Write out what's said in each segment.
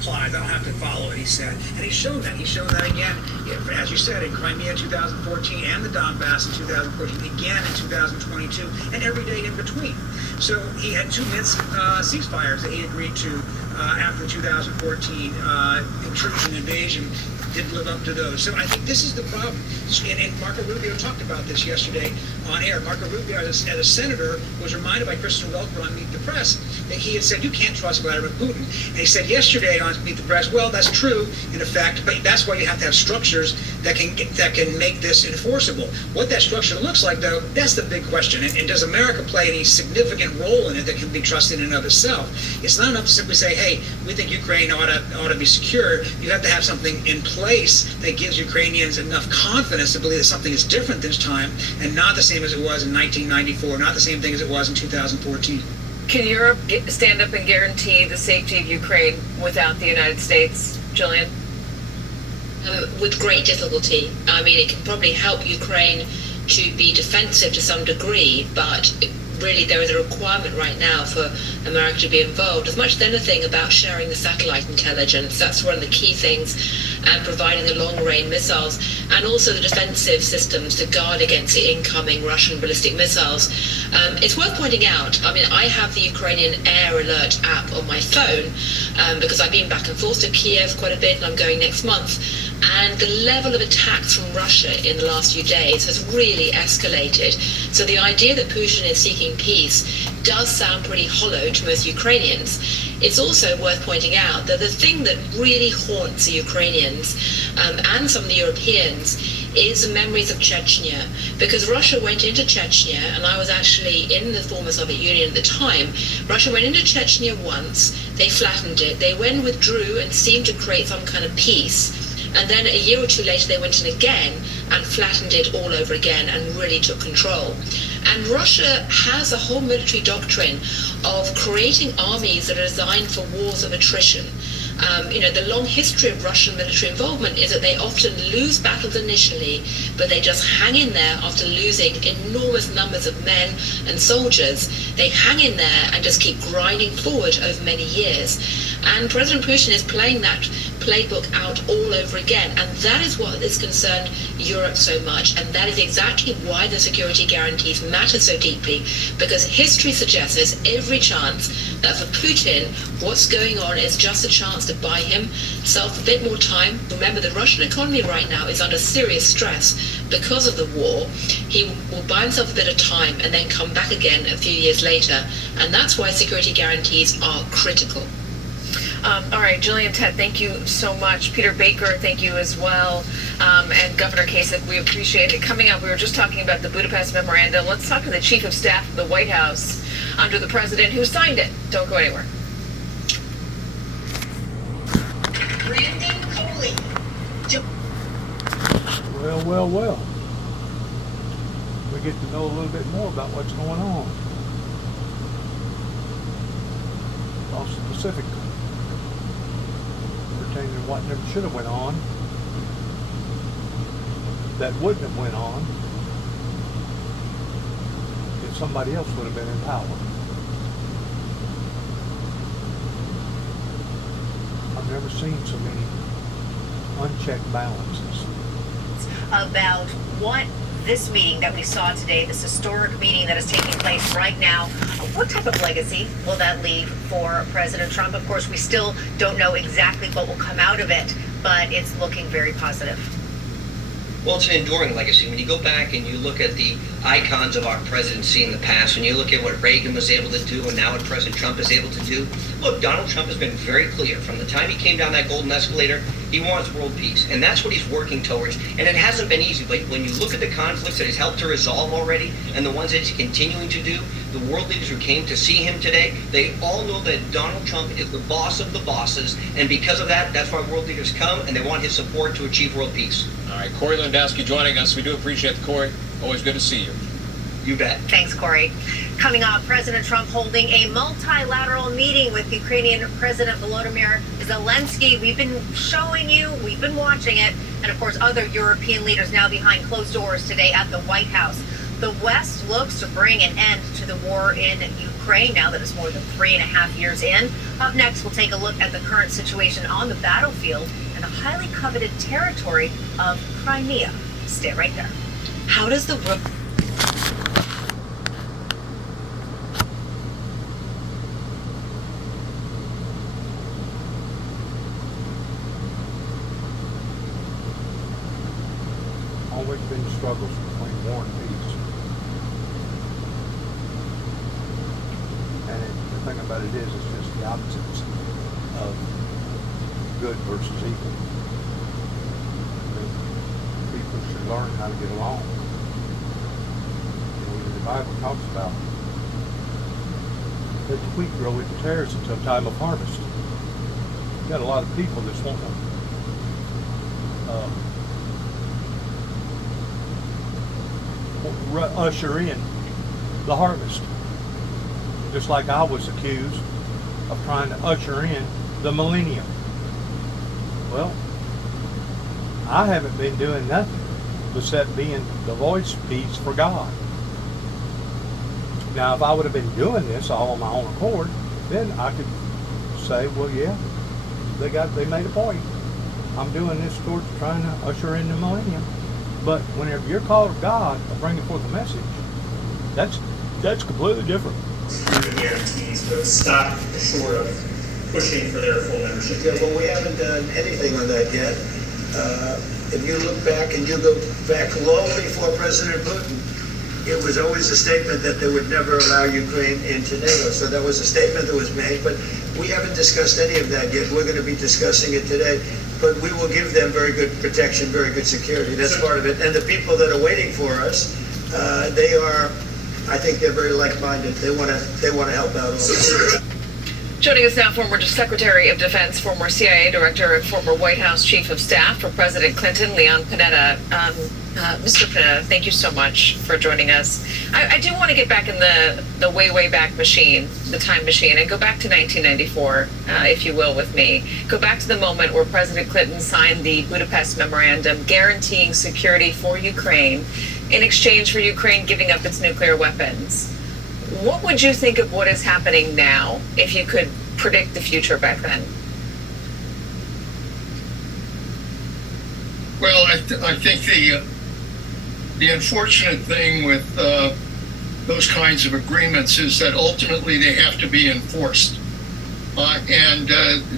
applies. I don't have to follow what he said. And he's shown that. He's shown that again, as you said, in Crimea in 2014 and the Donbass in 2014, again in 2022, and every day in between. So he had 2 Minsk ceasefires that he agreed to after the 2014 intrusion invasion. Didn't live up to those. So I think this is the problem. And Marco Rubio talked about this yesterday on air. Marco Rubio, as a senator, was reminded by Kristen Welker on Meet the Press that he had said, you can't trust Vladimir Putin. And he said yesterday on Meet the Press, well, that's true in effect, but that's why you have to have structures that can make this enforceable. What that structure looks like, though, that's the big question. And does America play any significant role in it that can be trusted in and of itself? It's not enough to simply say, hey, we think Ukraine ought to be secure. You have to have something in place that gives Ukrainians enough confidence to believe that something is different this time and not the same as it was in 1994, not the same thing as it was in 2014. Can Europe stand up and guarantee the safety of Ukraine without the United States, Jillian? With great difficulty. I mean, it can probably help Ukraine to be defensive to some degree, but really there is a requirement right now for America to be involved as much as anything about sharing the satellite intelligence. That's one of the key things, and providing the long-range missiles and also the defensive systems to guard against the incoming Russian ballistic missiles. It's worth pointing out, I mean, I have the Ukrainian Air Alert app on my phone because I've been back and forth to Kiev quite a bit, and I'm going next month. And the level of attacks from Russia in the last few days has really escalated. So the idea that Putin is seeking peace does sound pretty hollow to most Ukrainians. It's also worth pointing out that the thing that really haunts the Ukrainians and some of the Europeans is the memories of Chechnya. Because Russia went into Chechnya, and I was actually in the former Soviet Union at the time. Russia went into Chechnya once, they flattened it, they went withdrew and seemed to create some kind of peace. And then a year or two later, they went in again and flattened it all over again and really took control. And Russia has a whole military doctrine of creating armies that are designed for wars of attrition. The long history of Russian military involvement is that they often lose battles initially, but they just hang in there after losing enormous numbers of men and soldiers. They hang in there and just keep grinding forward over many years. And President Putin is playing that playbook out all over again, and that is what has concerned Europe so much, and that is exactly why the security guarantees matter so deeply, because history suggests there's every chance that for Putin what's going on is just a chance to buy himself a bit more time. Remember, the Russian economy right now is under serious stress because of the war. He will buy himself a bit of time and then come back again a few years later, and that's why security guarantees are critical. All right, Jillian Tett, thank you so much. Peter Baker, thank you as well. And Governor Kasich, we appreciate it. Coming up, we were just talking about the Budapest Memorandum. Let's talk to the Chief of Staff of the White House under the President who signed it. Don't go anywhere. Brandon Coley. Well. We get to know a little bit more about what's going on across the Pacific, pertaining to what never should have went on, that wouldn't have went on if somebody else would have been in power. I've never seen so many unchecked balances. About what this meeting that we saw today, this historic meeting that is taking place right now, what type of legacy will that leave for President Trump? Of course, we still don't know exactly what will come out of it, but it's looking very positive. Well, it's an enduring legacy. When you go back and you look at the icons of our presidency in the past, when you look at what Reagan was able to do and now what President Trump is able to do, look, Donald Trump has been very clear. From the time he came down that golden escalator, he wants world peace, and that's what he's working towards. And it hasn't been easy, but when you look at the conflicts that he's helped to resolve already and the ones that he's continuing to do, the world leaders who came to see him today, they all know that Donald Trump is the boss of the bosses, and because of that, that's why world leaders come, and they want his support to achieve world peace. All right, Corey Lewandowski joining us. We do appreciate the Corey. Always good to see you. You bet. Thanks, Corey. Coming up, President Trump holding a multilateral meeting with Ukrainian President Volodymyr Zelensky. We've been showing you, we've been watching it, and of course other European leaders now behind closed doors today at the White House. The West looks to bring an end to the war in Ukraine now that it's more than 3.5 years in. Up next, we'll take a look at the current situation on the battlefield and the highly coveted territory of Crimea. Stay right there. How does the world Always been struggles between war and peace. And the thing about it is, it's just the opposites of good versus evil. I mean, people should learn how to get along. And the Bible talks about that the wheat grow with the tares until time of harvest. You got a lot of people that want to usher in the harvest. Just like I was accused of trying to usher in the millennium. Well, I haven't been doing nothing except being the voice piece for God. Now, if I would have been doing this all on my own accord, then I could say, well, yeah, they made a point. I'm doing this towards trying to usher in the millennium. But whenever you're called of God to bring forth a message, that's completely different. Proven guarantees to stop short of pushing for their full membership. Yeah, well, we haven't done anything on that yet. If you look back and you go back long before President Putin, it was always a statement that they would never allow Ukraine into NATO. So that was a statement that was made, but we haven't discussed any of that yet. We're going to be discussing it today. But we will give them very good protection, very good security. That's part of it. And the people that are waiting for us, they are, I think they're very like-minded. They want to help out also. Joining us now, former Secretary of Defense, former CIA Director, and former White House Chief of Staff for President Clinton, Leon Panetta. Mr. Panetta, thank you so much for joining us. I do want to get back in the way back machine, the time machine, and go back to 1994, if you will, with me. Go back to the moment where President Clinton signed the Budapest Memorandum guaranteeing security for Ukraine in exchange for Ukraine giving up its nuclear weapons. What would you think of what is happening now if you could predict the future back then? Well, I think the unfortunate thing with those kinds of agreements is that ultimately they have to be enforced. And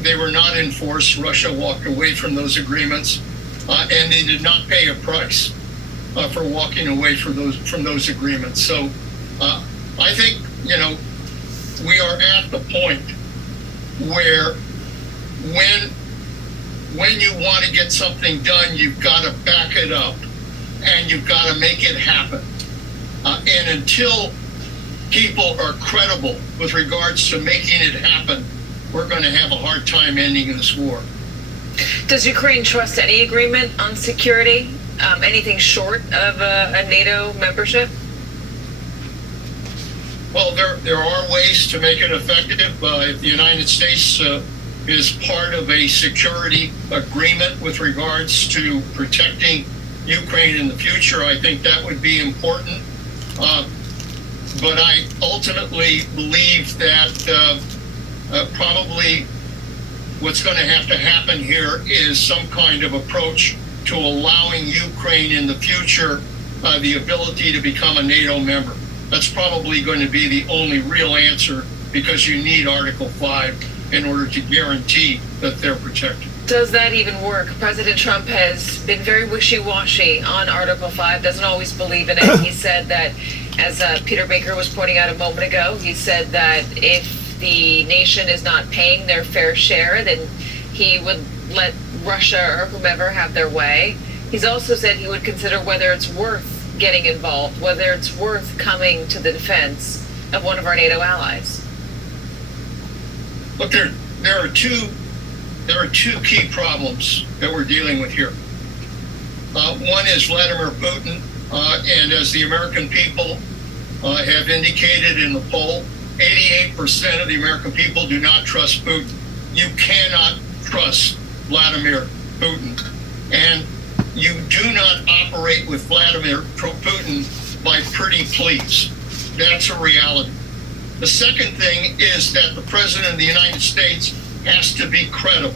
they were not enforced. Russia walked away from those agreements, and they did not pay a price for walking away from those agreements. So I think, we are at the point where when you want to get something done, you've got to back it up and you've got to make it happen. And until people are credible with regards to making it happen, we're going to have a hard time ending this war. Does Ukraine trust any agreement on security? Anything short of a NATO membership? Well, there are ways to make it effective. If the United States is part of a security agreement with regards to protecting Ukraine in the future, I think that would be important. But I ultimately believe that probably what's going to happen here is some kind of approach to allowing Ukraine in the future the ability to become a NATO member. That's probably going to be the only real answer, because you need Article 5 in order to guarantee that they're protected. Does that even work? President Trump has been very wishy-washy on Article 5, doesn't always believe in it. He said that, as Peter Baker was pointing out a moment ago, he said that if the nation is not paying their fair share, then he would let Russia or whomever have their way. He's also said he would consider whether it's worth getting involved, whether it's worth coming to the defense of one of our NATO allies. Look, there are two key problems that we're dealing with here. One is Vladimir Putin, and as the American people have indicated in the poll, 88% of the American people do not trust Putin. You cannot trust Vladimir Putin. And you do not operate with Vladimir Putin by pretty please. That's a reality. The second thing is that the President of the United States has to be credible.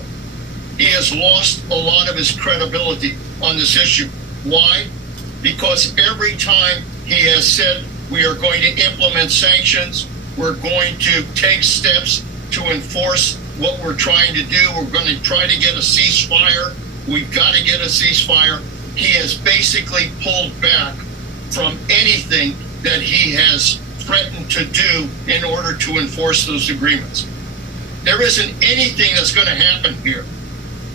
He has lost a lot of his credibility on this issue. Why? Because every time he has said we are going to implement sanctions, we're going to take steps to enforce what we're trying to do, we're going to try to get a ceasefire, we've got to get a ceasefire, he has basically pulled back from anything that he has threatened to do in order to enforce those agreements. There isn't anything that's going to happen here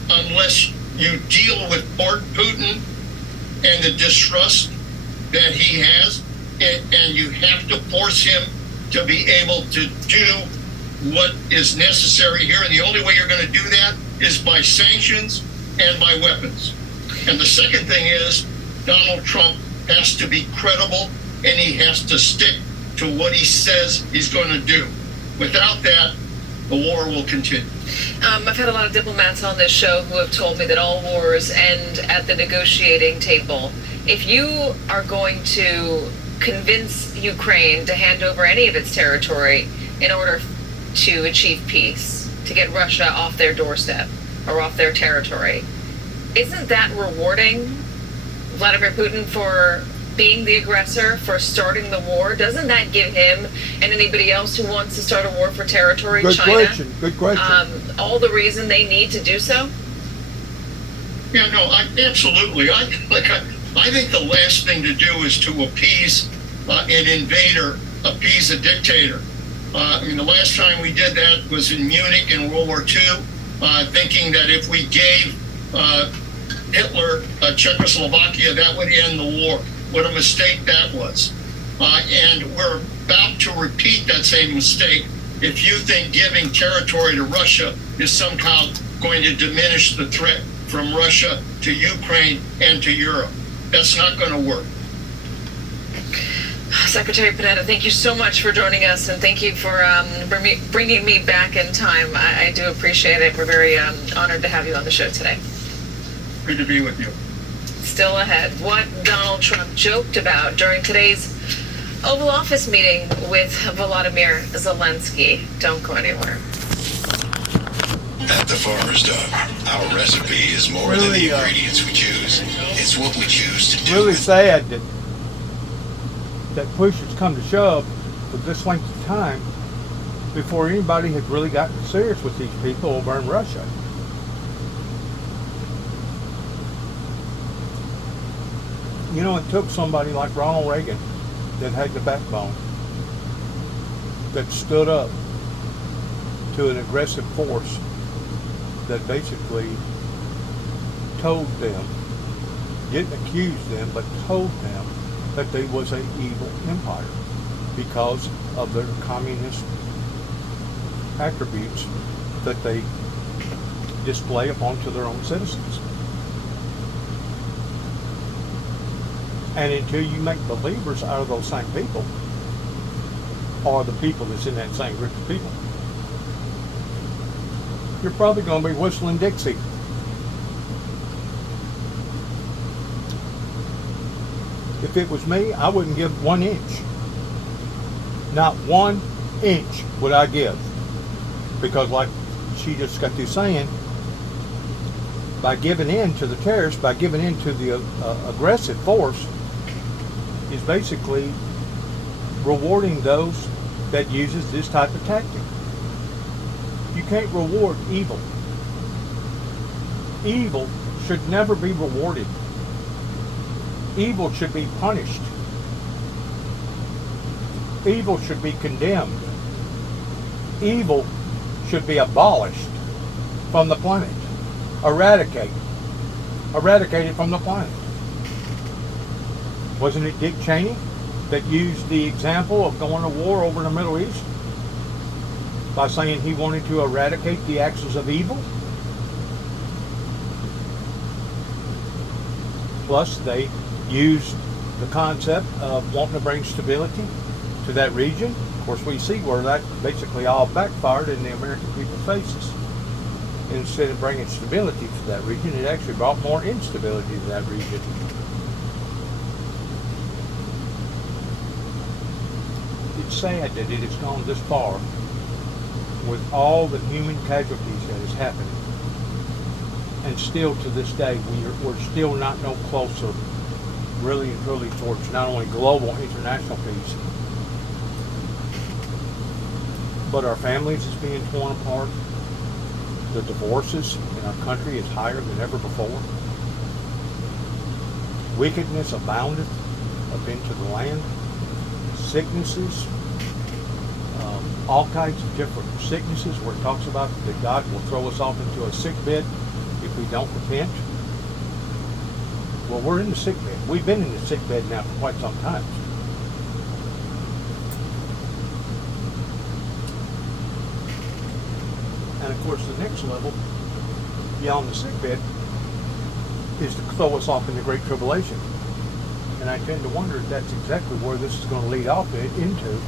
unless you deal with Putin and the distrust that he has, and you have to force him to be able to do what is necessary here. And the only way you're going to do that is by sanctions and by weapons. And the second thing is Donald Trump has to be credible, and he has to stick to what he says he's going to do. Without that, the war will continue. I've had a lot of diplomats on this show who have told me that all wars end at the negotiating table. If you are going to convince Ukraine to hand over any of its territory in order to achieve peace, to get Russia off their doorstep or off their territory, isn't that rewarding Vladimir Putin for being the aggressor, for starting the war? Doesn't that give him and anybody else who wants to start a war for territory, Good China, question. Good question. all the reason they need to do so? Yeah, no, absolutely. I think the last thing to do is to appease an invader, appease a dictator. The last time we did that was in Munich in World War II, thinking that if we gave Hitler Czechoslovakia, that would end the war. What a mistake that was. And we're about to repeat that same mistake if you think giving territory to Russia is somehow going to diminish the threat from Russia to Ukraine and to Europe. That's not going to work. Secretary Panetta, thank you so much for joining us, and thank you for bringing me back in time. I do appreciate it. We're very honored to have you on the show today. Good to be with you. Still ahead, what Donald Trump joked about during today's Oval Office meeting with Volodymyr Zelensky. Don't go anywhere. At the Farmer's Dog, our recipe is more than the ingredients we choose. It's what we choose to do. Really sad that push has come to shove for this length of time before anybody had really gotten serious with these people over in Russia. You know, it took somebody like Ronald Reagan that had the backbone, that stood up to an aggressive force that basically told them, didn't accuse them, but told them that they was an evil empire because of their communist attributes that they display upon to their own citizens. And until you make believers out of those same people, or the people that's in that same group of people, you're probably going to be whistling Dixie. If it was me, I wouldn't give 1 inch. Not 1 inch would I give. Because like she just got through saying, by giving in to the terrorists, by giving in to the aggressive force, is basically rewarding those that uses this type of tactic. You can't reward evil. Evil should never be rewarded. Evil should be punished. Evil should be condemned. Evil should be abolished from the planet. Eradicated from the planet. Wasn't it Dick Cheney that used the example of going to war over in the Middle East by saying he wanted to eradicate the axis of evil? Plus, they used the concept of wanting to bring stability to that region. Of course, we see where that basically all backfired in the American people's faces. Instead of bringing stability to that region, it actually brought more instability to that region. it's sad that it has gone this far with all the human casualties that has happened. And still to this day, we're still not no closer, really and truly, towards not only global, international peace, but our families is being torn apart. The divorces in our country is higher than ever before. Wickedness aboundeth up into the land. Sicknesses, all kinds of different sicknesses where it talks about that God will throw us off into a sick bed if we don't repent. Well, we're in the sick bed. We've been in the sick bed now for quite some time. And of course, the next level beyond the sick bed is to throw us off in the Great Tribulation. And I tend to wonder if that's exactly where this is going to lead off into,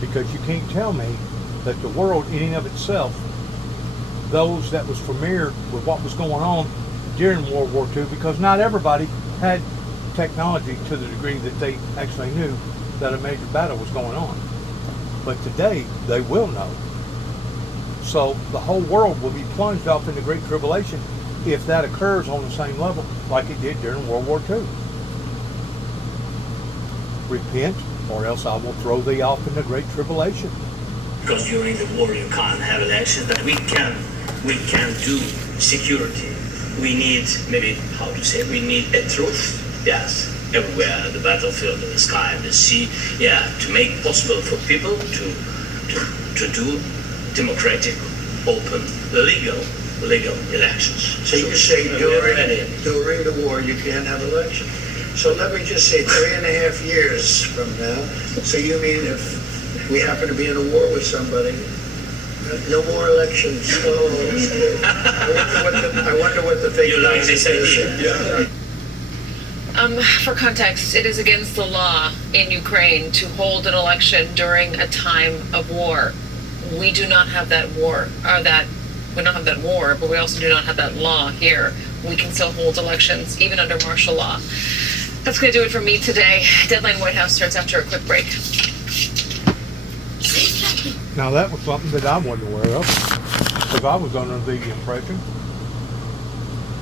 because you can't tell me that the world in and of itself, those that was familiar with what was going on during World War II, because not everybody had technology to the degree that they actually knew that a major battle was going on. But today, they will know. So the whole world will be plunged off in the Great Tribulation if that occurs on the same level like it did during World War II. Repent, or else I will throw thee off in the Great Tribulation. Because during the war you can't have elections, but we can do security. We need, maybe, how to say, we need a truth, yes, everywhere, the battlefield, in the sky, and the sea, yeah, to make possible for people to do democratic, open, legal elections. So you say during the war you can't have elections. So let me just say 3.5 years from now. So you mean if we happen to be in a war with somebody, no more elections? Oh, I wonder what the fake You like this idea? For context, it is against the law in Ukraine to hold an election during a time of war. We do not have that war, we don't have that war, but we also do not have that law here. We can still hold elections, even under martial law. That's going to do it for me today. Deadline White House starts after a quick break. Now that was something that I wasn't aware of, because I was under the impression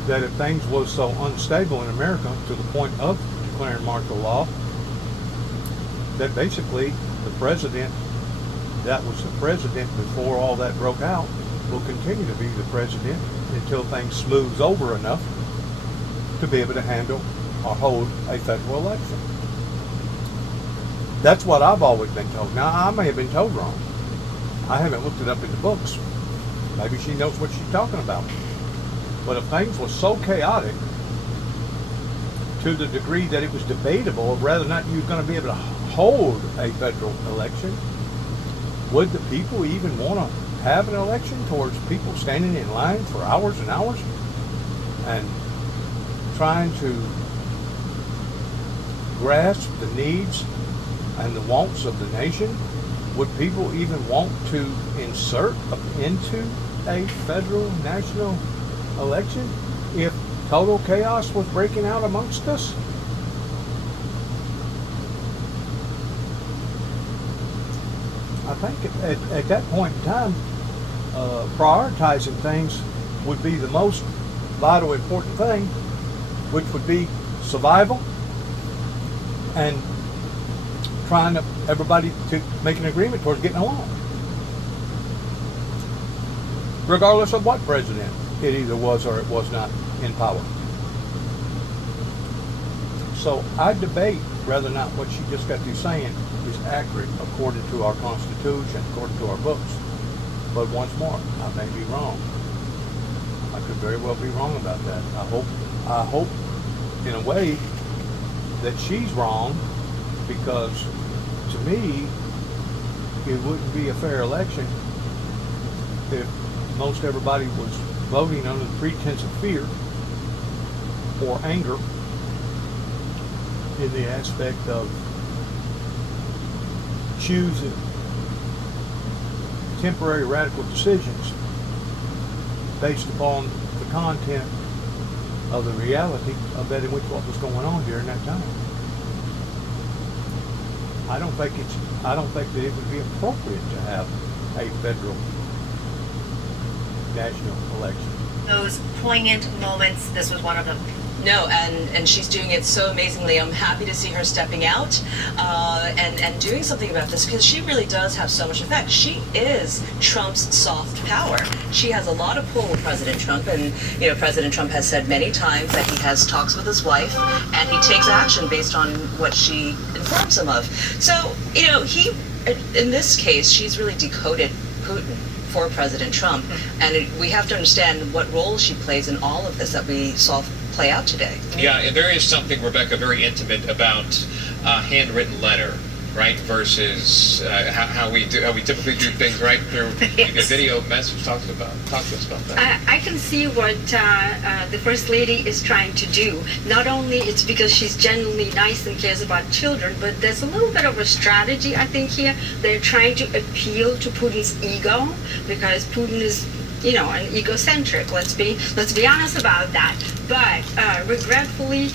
that if things was so unstable in America to the point of declaring martial law, that basically the president that was the president before all that broke out will continue to be the president until things smooths over enough to be able to handle or hold a federal election. That's what I've always been told. Now, I may have been told wrong. I haven't looked it up in the books. Maybe she knows what she's talking about. But if things were so chaotic to the degree that it was debatable of whether or not you were going to be able to hold a federal election, would the people even want to have an election towards people standing in line for hours and hours and trying to grasp the needs and the wants of the nation? Would people even want to insert into a federal national election if total chaos was breaking out amongst us? I think at that point in time, prioritizing things would be the most vital, important thing, which would be survival and trying to everybody to make an agreement towards getting along, regardless of what president it either was or it was not in power. So I debate whether or not what she just got through saying is accurate according to our Constitution, according to our books. But once more, I may be wrong. I could very well be wrong about that. I hope in a way that she's wrong, because to me, it wouldn't be a fair election if most everybody was voting under the pretense of fear or anger in the aspect of choosing temporary radical decisions based upon the content of the reality of that in which what was going on during that time. I don't think that it would be appropriate to have a federal national election. Those poignant moments, this was one of them. No, and she's doing it so amazingly. I'm happy to see her stepping out and doing something about this, because she really does have so much effect. She is Trump's soft power. She has a lot of pull with President Trump, and President Trump has said many times that he has talks with his wife and he takes action based on what she informs him of. So, he, in this case, she's really decoded Putin for President Trump, and we have to understand what role she plays in all of this that we saw play out today. Yeah, and there is something, Rebecca, very intimate about a handwritten letter, right, versus how we typically do things, right, through a video message. Talk to us about that. I can see what the First Lady is trying to do. Not only it's because she's genuinely nice and cares about children, but there's a little bit of a strategy, I think, here. They're trying to appeal to Putin's ego, because Putin is, an egocentric. Let's be honest about that. But regretfully,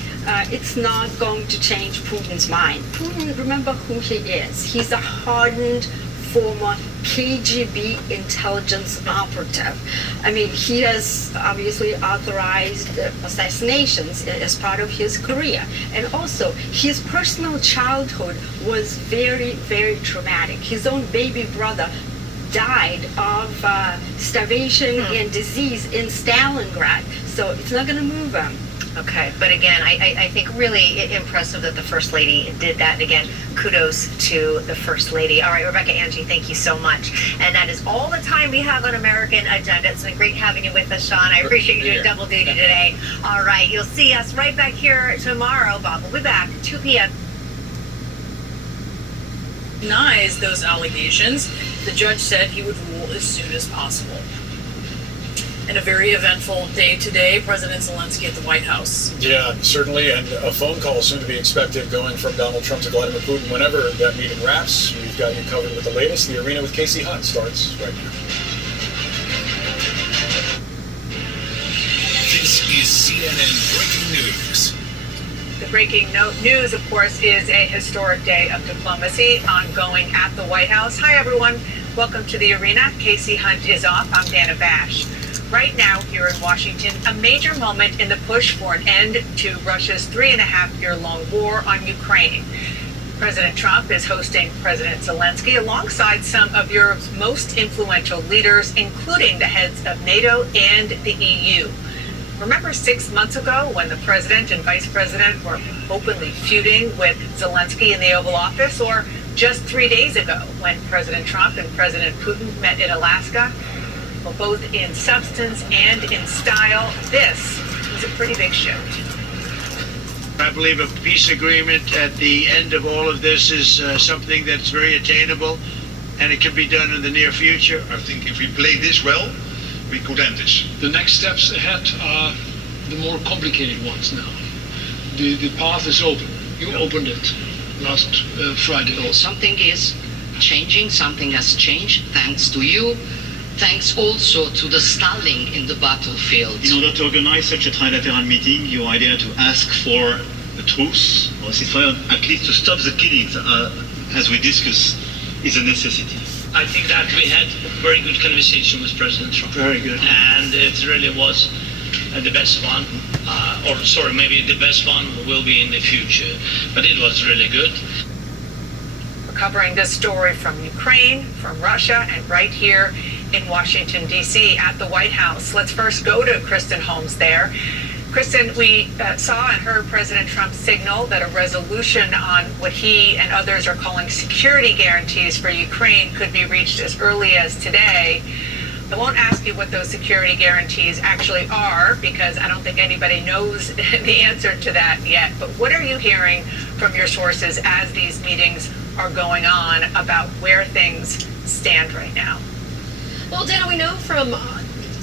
it's not going to change Putin's mind. Putin, remember who he is. He's a hardened former KGB intelligence operative. I mean, he has obviously authorized assassinations as part of his career. And also, his personal childhood was very, very traumatic. His own baby brother died of starvation and disease in Stalingrad. So it's not going to move him. Okay, but again, I think really impressive that the First Lady did that. And again, kudos to the First Lady. All right, Rebecca, Angie, thank you so much. And that is all the time we have on American Agenda. It's been great having you with us, Sean. I appreciate you doing double duty today. All right, you'll see us right back here tomorrow. Bob will be back, 2 p.m. Denies those allegations. The judge said he would rule as soon as possible. And a very eventful day today, President Zelensky at the White House. Yeah, certainly, and a phone call soon to be expected going from Donald Trump to Vladimir Putin whenever that meeting wraps. We've got you covered with the latest. The Arena with Casey Hunt starts right now. This is CNN Breaking News. The breaking news, of course, is a historic day of diplomacy ongoing at the White House. Hi, everyone. Welcome to the Arena. Casey Hunt is off. I'm Dana Bash. Right now here in Washington, a major moment in the push for an end to Russia's 3.5-year-long war on Ukraine. President Trump is hosting President Zelensky alongside some of Europe's most influential leaders, including the heads of NATO and the EU. Remember 6 months ago when the president and vice president were openly feuding with Zelensky in the Oval Office? Or just 3 days ago when President Trump and President Putin met in Alaska? Well, both in substance and in style, this is a pretty big show. I believe a peace agreement at the end of all of this is something that's very attainable, and it can be done in the near future. I think if we play this well, we could end this. The next steps ahead are the more complicated ones now. The path is open. You opened it last Friday also. Something is changing. Something has changed thanks to you. Thanks also to the stalling in the battlefield. In order to organize such a trilateral meeting, your idea to ask for a truce or ceasefire, at least to stop the killings, as we discussed, is a necessity. I think that we had a very good conversation with President Trump. Very good. And it really was the best one, maybe the best one will be in the future. But it was really good. We're covering this story from Ukraine, from Russia, and right here in Washington, D.C. at the White House. Let's first go to Kristen Holmes there. Kristen, we saw and heard President Trump signal that a resolution on what he and others are calling security guarantees for Ukraine could be reached as early as today. I won't ask you what those security guarantees actually are, because I don't think anybody knows the answer to that yet. But what are you hearing from your sources as these meetings are going on about where things stand right now? Well, Dana, we know from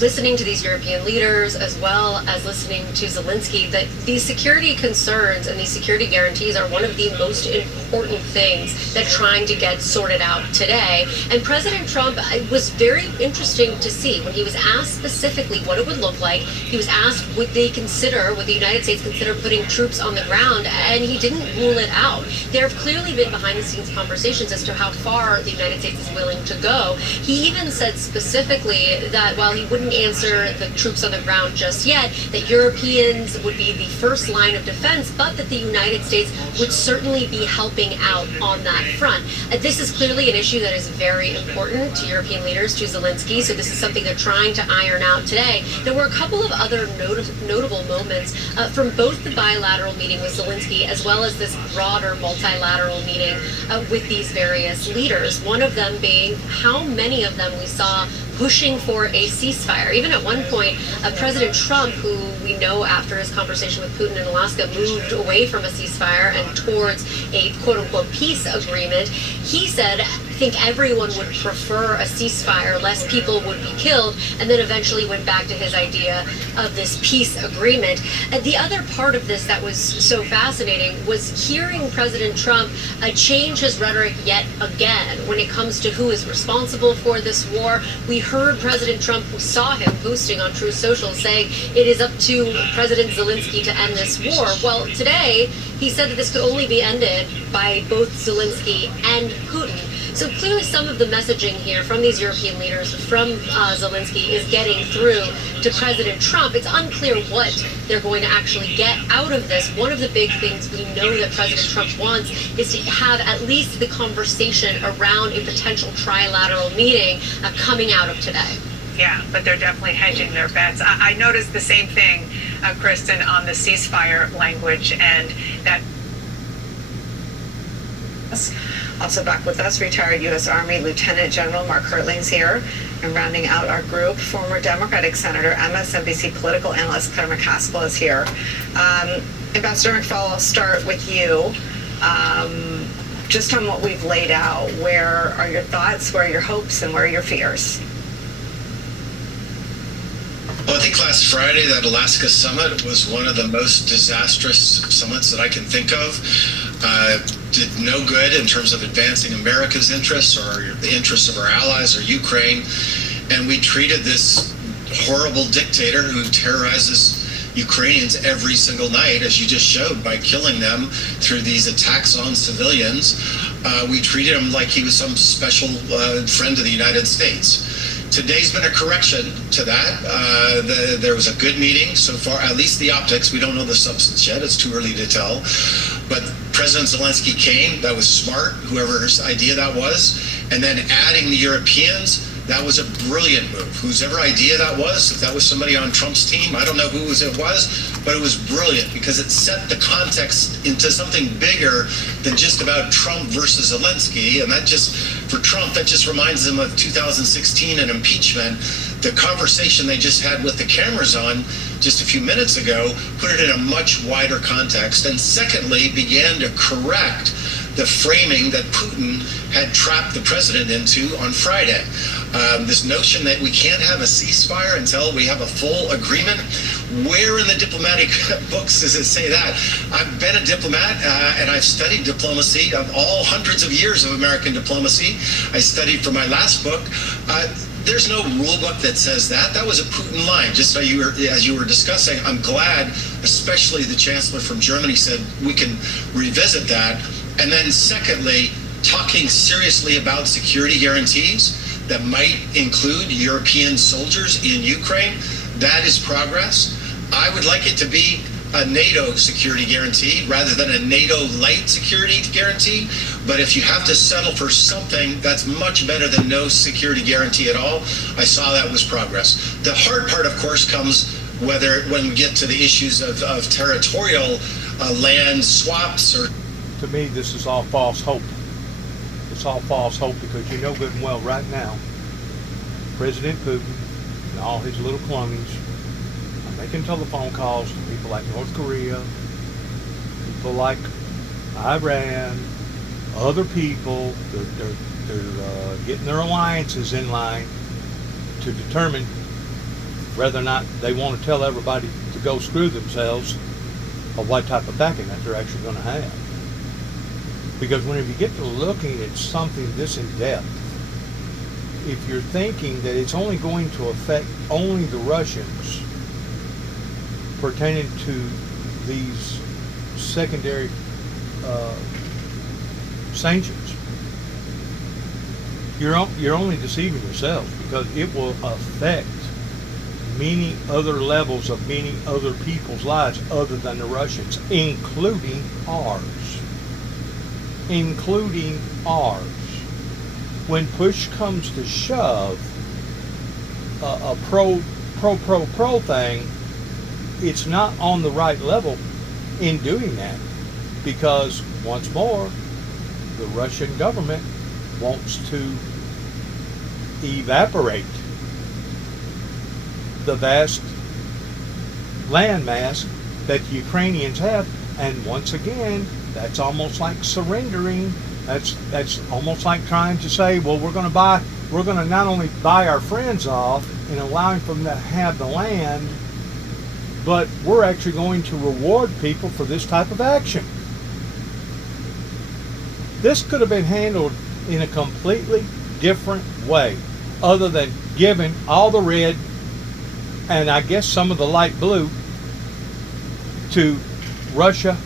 listening to these European leaders as well as listening to Zelensky, that these security concerns and these security guarantees are one of the most important things that trying to get sorted out today. And President Trump, it was very interesting to see when he was asked specifically what it would look like. He was asked, would the United States consider putting troops on the ground? And he didn't rule it out. There have clearly been behind the scenes conversations as to how far the United States is willing to go. He even said specifically that while he wouldn't answer the troops on the ground just yet, that Europeans would be the first line of defense, but that the United States would certainly be helping out on that front. This is clearly an issue that is very important to European leaders, to Zelensky, so this is something they're trying to iron out today. There were a couple of other notable moments from both the bilateral meeting with Zelensky as well as this broader multilateral meeting with these various leaders. One of them being how many of them we saw pushing for a ceasefire. Even at one point, President Trump, who we know after his conversation with Putin in Alaska moved away from a ceasefire and towards a quote-unquote peace agreement, he said, I think everyone would prefer a ceasefire, less people would be killed, and then eventually went back to his idea of this peace agreement. And the other part of this that was so fascinating was hearing President Trump change his rhetoric yet again when it comes to who is responsible for this war. We heard President Trump, we saw him posting on Truth Social saying it is up to President Zelensky to end this war. Well, today he said that this could only be ended by both Zelensky and Putin. So clearly some of the messaging here from these European leaders, from Zelensky, is getting through to President Trump. It's unclear what they're going to actually get out of this. One of the big things we know that President Trump wants is to have at least the conversation around a potential trilateral meeting coming out of today. Yeah, but they're definitely hedging their bets. I noticed the same thing, Kristen, on the ceasefire language, and that. Also back with us, retired U.S. Army Lieutenant General Mark Hertling's here. And rounding out our group, former Democratic Senator, MSNBC political analyst Claire McCaskill is here. Ambassador McFaul, I'll start with you. Just on what we've laid out, where are your thoughts, where are your hopes, and where are your fears? Well, I think last Friday, that Alaska summit was one of the most disastrous summits that I can think of. Did no good in terms of advancing America's interests or the interests of our allies or Ukraine. And we treated this horrible dictator who terrorizes Ukrainians every single night, as you just showed, by killing them through these attacks on civilians. We treated him like he was some special friend of the United States. Today's been a correction to that. There was a good meeting so far, at least the optics. We don't know the substance yet. It's too early to tell. But President Zelensky came. That was smart, whoever's idea that was. And then adding the Europeans, that was a brilliant move. Whosever idea that was, if that was somebody on Trump's team, I don't know who it was, but it was brilliant because it set the context into something bigger than just about Trump versus Zelensky. And that just, for Trump, that just reminds him of 2016 and impeachment. The conversation they just had with the cameras on just a few minutes ago put it in a much wider context. And secondly, began to correct the framing that Putin had trapped the president into on Friday. This notion that we can't have a ceasefire until we have a full agreement. Where in the diplomatic books does it say that? I've been a diplomat and I've studied diplomacy of all hundreds of years of American diplomacy. I studied for my last book. There's no rule book that says that. That was a Putin line, just so as you were discussing. I'm glad, especially the chancellor from Germany said we can revisit that. And then secondly, talking seriously about security guarantees that might include European soldiers in Ukraine. That is progress. I would like it to be a NATO security guarantee rather than a NATO light security guarantee. But if you have to settle for something, that's much better than no security guarantee at all. I saw that was progress. The hard part, of course, comes when we get to the issues of territorial land swaps or. To me, this is all false hope. It's all false hope because you know good and well right now, President Putin and all his little cronies are making telephone calls to people like North Korea, people like Iran, other people. They're getting their alliances in line to determine whether or not they want to tell everybody to go screw themselves or what type of backing that they're actually going to have. Because whenever you get to looking at something this in depth, if you're thinking that it's only going to affect only the Russians pertaining to these secondary sanctions, you're only deceiving yourselves, because it will affect many other levels of many other people's lives other than the Russians, including ours. Including ours. When push comes to shove, a pro thing, it's not on the right level in doing that, because once more, the Russian government wants to evaporate the vast landmass that the Ukrainians have, and once again, that's almost like surrendering. That's almost like trying to say, well, we're going to not only buy our friends off and allowing them to have the land, but we're actually going to reward people for this type of action. This could have been handled in a completely different way, other than giving all the red and I guess some of the light blue to Russia.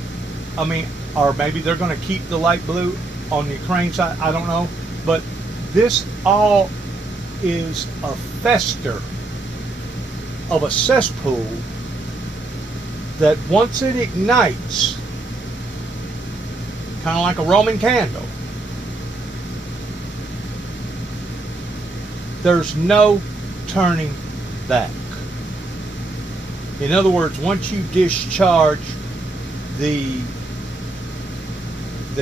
I mean, or maybe they're going to keep the light blue on the Ukraine side. I don't know. But this all is a fester of a cesspool that once it ignites, kind of like a Roman candle, there's no turning back. In other words, once you discharge the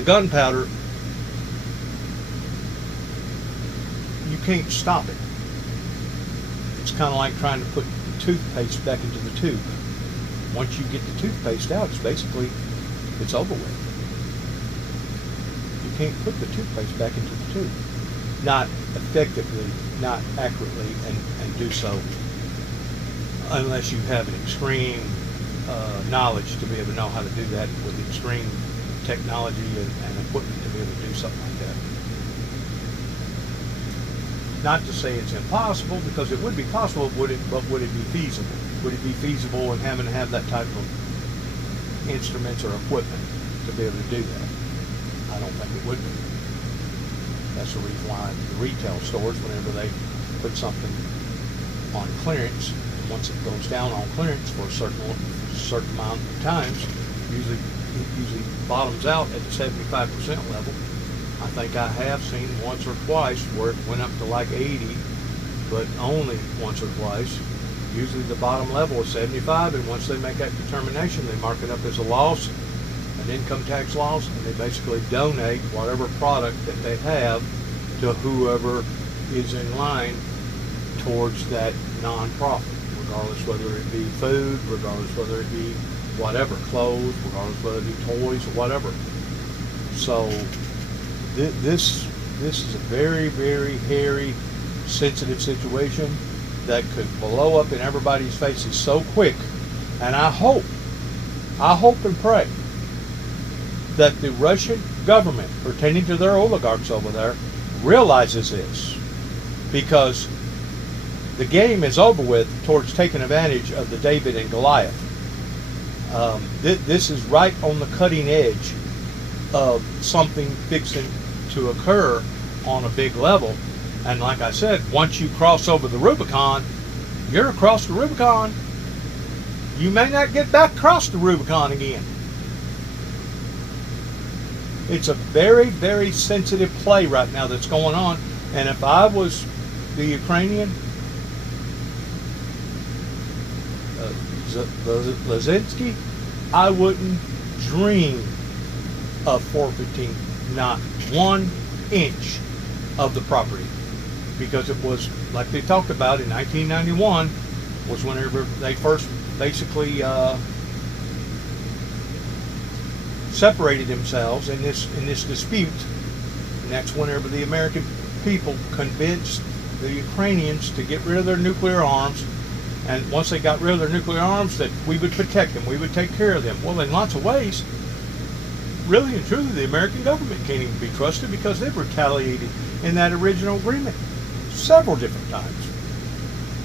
gunpowder, you can't stop it. It's kind of like trying to put toothpaste back into the tube. Once you get the toothpaste out, it's over with. You can't put the toothpaste back into the tube. Not effectively, not accurately, and do so unless you have an extreme knowledge to be able to know how to do that with extreme technology and equipment to be able to do something like that. Not to say it's impossible, because it would be possible, but would it be feasible? Would it be feasible in having to have that type of instruments or equipment to be able to do that? I don't think it would be. That's the reason why the retail stores, whenever they put something on clearance, once it goes down on clearance for a certain amount of times, it usually bottoms out at the 75% level. I think I have seen once or twice where it went up to like 80, but only once or twice. Usually the bottom level is 75, and once they make that determination, they mark it up as a loss, an income tax loss, and they basically donate whatever product that they have to whoever is in line towards that non-profit, regardless whether it be food, regardless whether it be whatever, clothes, regardless whether it be toys or whatever. So this is a very, very hairy, sensitive situation that could blow up in everybody's faces so quick. And I hope and pray that the Russian government, pertaining to their oligarchs over there, realizes this, because the game is over with towards taking advantage of the David and Goliath. This is right on the cutting edge of something fixing to occur on a big level. And like I said, once you cross over the Rubicon, you're across the Rubicon. You may not get back across the Rubicon again. It's a very, very sensitive play right now that's going on. And if I was the Ukrainian, Zelensky, I wouldn't dream of forfeiting not 1 inch of the property, because it was, like they talked about in 1991, was whenever they first basically separated themselves in this dispute, and that's whenever the American people convinced the Ukrainians to get rid of their nuclear arms And once they got rid of their nuclear arms, that we would protect them, we would take care of them. Well, in lots of ways, really and truly, the American government can't even be trusted because they've retaliated in that original agreement several different times.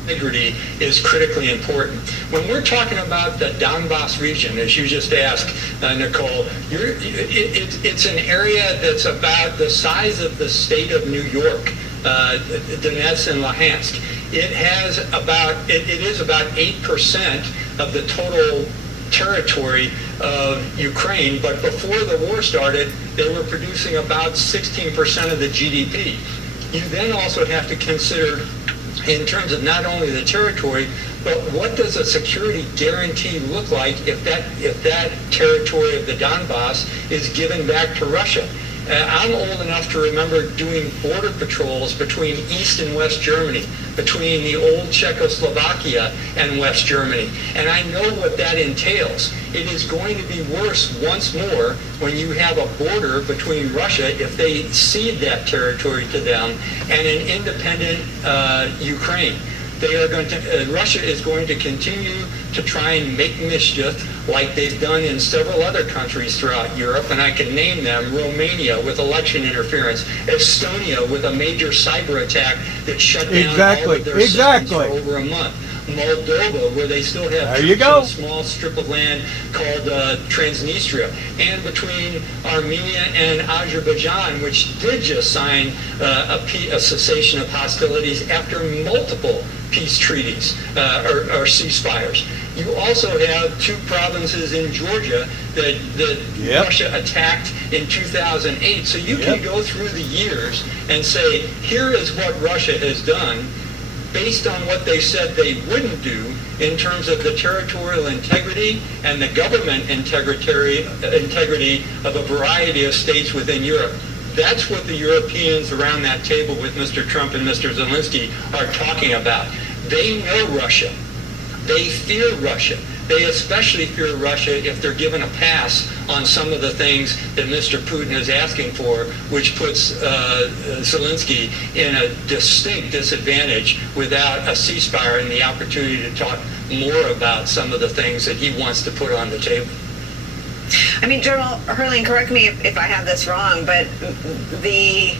Integrity is critically important. When we're talking about the Donbass region, as you just asked, Nicole, it's an area that's about the size of the state of New York, Donetsk and Luhansk. It is about 8% of the total territory of Ukraine, but before the war started, they were producing about 16% of the GDP. You then also have to consider, in terms of not only the territory, but what does a security guarantee look like if that territory of the Donbass is given back to Russia? I'm old enough to remember doing border patrols between East and West Germany, between the old Czechoslovakia and West Germany, and I know what that entails. It is going to be worse once more when you have a border between Russia, if they cede that territory to them, and an independent Ukraine. Russia is going to continue to try and make mischief like they've done in several other countries throughout Europe, and I can name them: Romania with election interference, Estonia with a major cyber attack that shut down all of their systems for over a month, Moldova, where they still have a small strip of land called Transnistria, and between Armenia and Azerbaijan, which did just sign a cessation of hostilities after multiple peace treaties or ceasefires. You also have two provinces in Georgia that Russia attacked in 2008. So you can go through the years and say, here is what Russia has done based on what they said they wouldn't do in terms of the territorial integrity and the government integrity of a variety of states within Europe. That's what the Europeans around that table with Mr. Trump and Mr. Zelensky are talking about. They know Russia. They fear Russia. They especially fear Russia if they're given a pass on some of the things that Mr. Putin is asking for, which puts Zelensky in a distinct disadvantage without a ceasefire and the opportunity to talk more about some of the things that he wants to put on the table. I mean, General Herling, correct me if I have this wrong, but the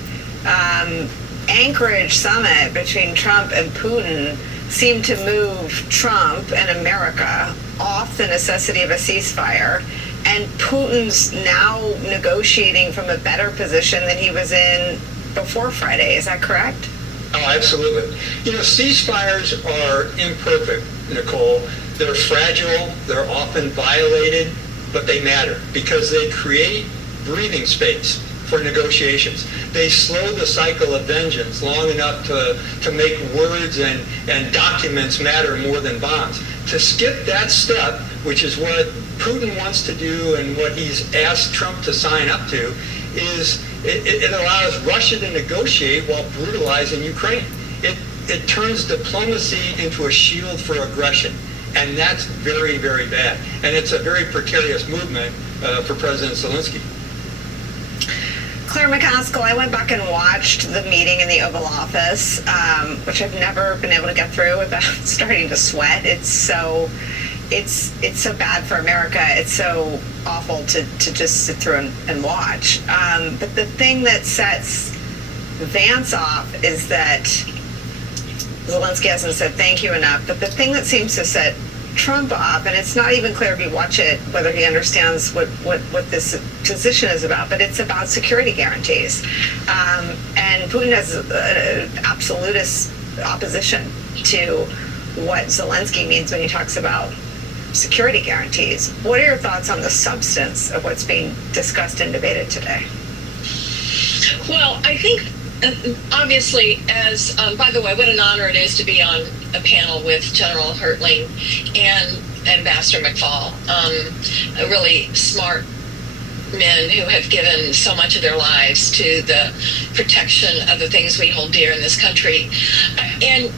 Anchorage summit between Trump and Putin seemed to move Trump and America off the necessity of a ceasefire, and Putin's now negotiating from a better position than he was in before Friday. Is that correct? Oh, absolutely. You know, ceasefires are imperfect, Nicole. They're fragile, they're often violated, but they matter because they create breathing space for negotiations. They slow the cycle of vengeance long enough to make words and documents matter more than bonds. To skip that step, which is what Putin wants to do and what he's asked Trump to sign up to, is it allows Russia to negotiate while brutalizing Ukraine. It turns diplomacy into a shield for aggression. And that's very, very bad. And it's a very precarious movement for President Zelensky. Claire McCaskill, I went back and watched the meeting in the Oval Office, which I've never been able to get through without starting to sweat. It's so bad for America. It's so awful to just sit through and watch. But the thing that sets Vance off is that Zelensky hasn't said thank you enough. But the thing that seems to set Trump off, and it's not even clear if you watch it whether he understands what this position is about, but it's about security guarantees. And Putin has an absolutist opposition to what Zelensky means when he talks about security guarantees. What are your thoughts on the substance of what's being discussed and debated today? Well, I think obviously, as by the way, what an honor it is to be on a panel with General Herling and Ambassador McFaul, really smart men who have given so much of their lives to the protection of the things we hold dear in this country. And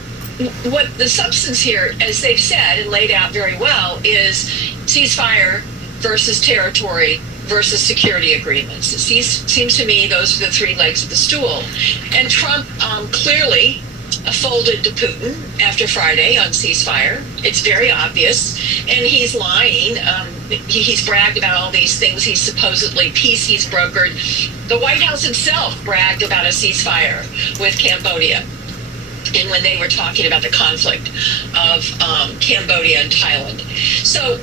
what the substance here, as they've said and laid out very well, is ceasefire versus territory versus security agreements. It seems to me those are the three legs of the stool. And Trump clearly folded to Putin after Friday on ceasefire. It's very obvious, and he's lying. He's bragged about all these things. He's supposedly peace he's brokered. The White House itself bragged about a ceasefire with Cambodia, and when they were talking about the conflict of Cambodia and Thailand. So,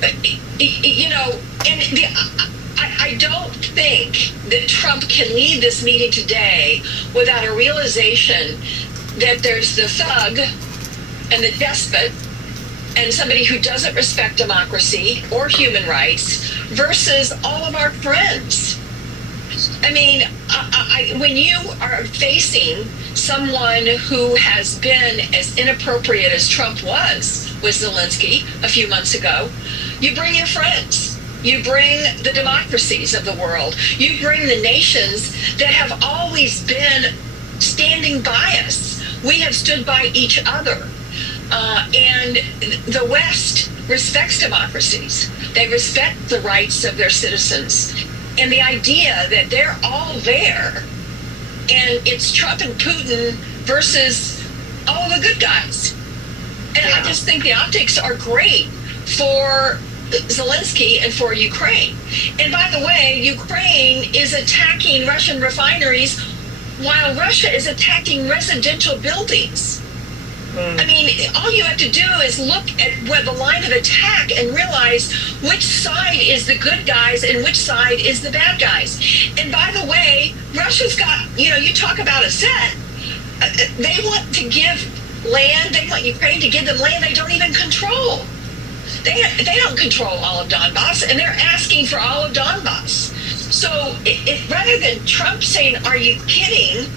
you know, and I don't think that Trump can leave this meeting today without a realization that there's the thug and the despot and somebody who doesn't respect democracy or human rights versus all of our friends. I mean, when you are facing someone who has been as inappropriate as Trump was with Zelensky a few months ago, you bring your friends. You bring the democracies of the world. You bring the nations that have always been standing by us. We have stood by each other. And the West respects democracies. They respect the rights of their citizens. And the idea that they're all there and it's Trump and Putin versus all the good guys. And I just think the optics are great for Zelensky and for Ukraine. And by the way, Ukraine is attacking Russian refineries while Russia is attacking residential buildings. I mean, all you have to do is look at where the line of attack and realize which side is the good guys and which side is the bad guys. And by the way, Russia's got, you know, you talk about a set. They want to give land. They want Ukraine to give them land they don't even control. They don't control all of Donbass, and they're asking for all of Donbass. So rather than Trump saying, "Are you kidding?"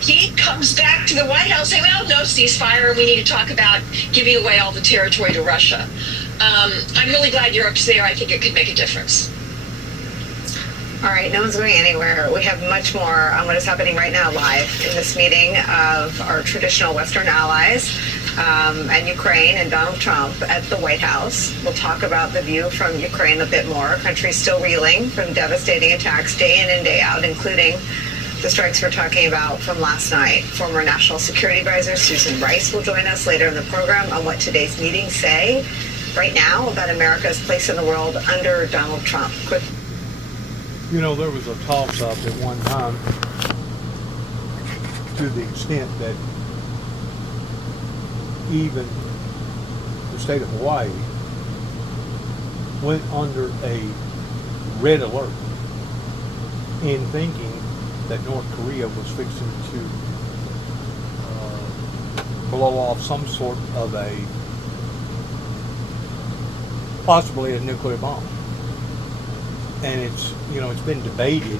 he comes back to the White House saying, well, no ceasefire. We need to talk about giving away all the territory to Russia. I'm really glad Europe's there. I think it could make a difference. All right, no one's going anywhere. We have much more on what is happening right now live in this meeting of our traditional Western allies and Ukraine and Donald Trump at the White House. We'll talk about the view from Ukraine a bit more. Our country's still reeling from devastating attacks day in and day out, including the strikes we're talking about from last night. Former National Security Advisor Susan Rice will join us later in the program on what today's meetings say right now about America's place in the world under Donald Trump. Quick. You know, there was a toss-up at one time to the extent that even the state of Hawaii went under a red alert in thinking that North Korea was fixing to blow off some sort of possibly a nuclear bomb. And it's, you know, it's been debated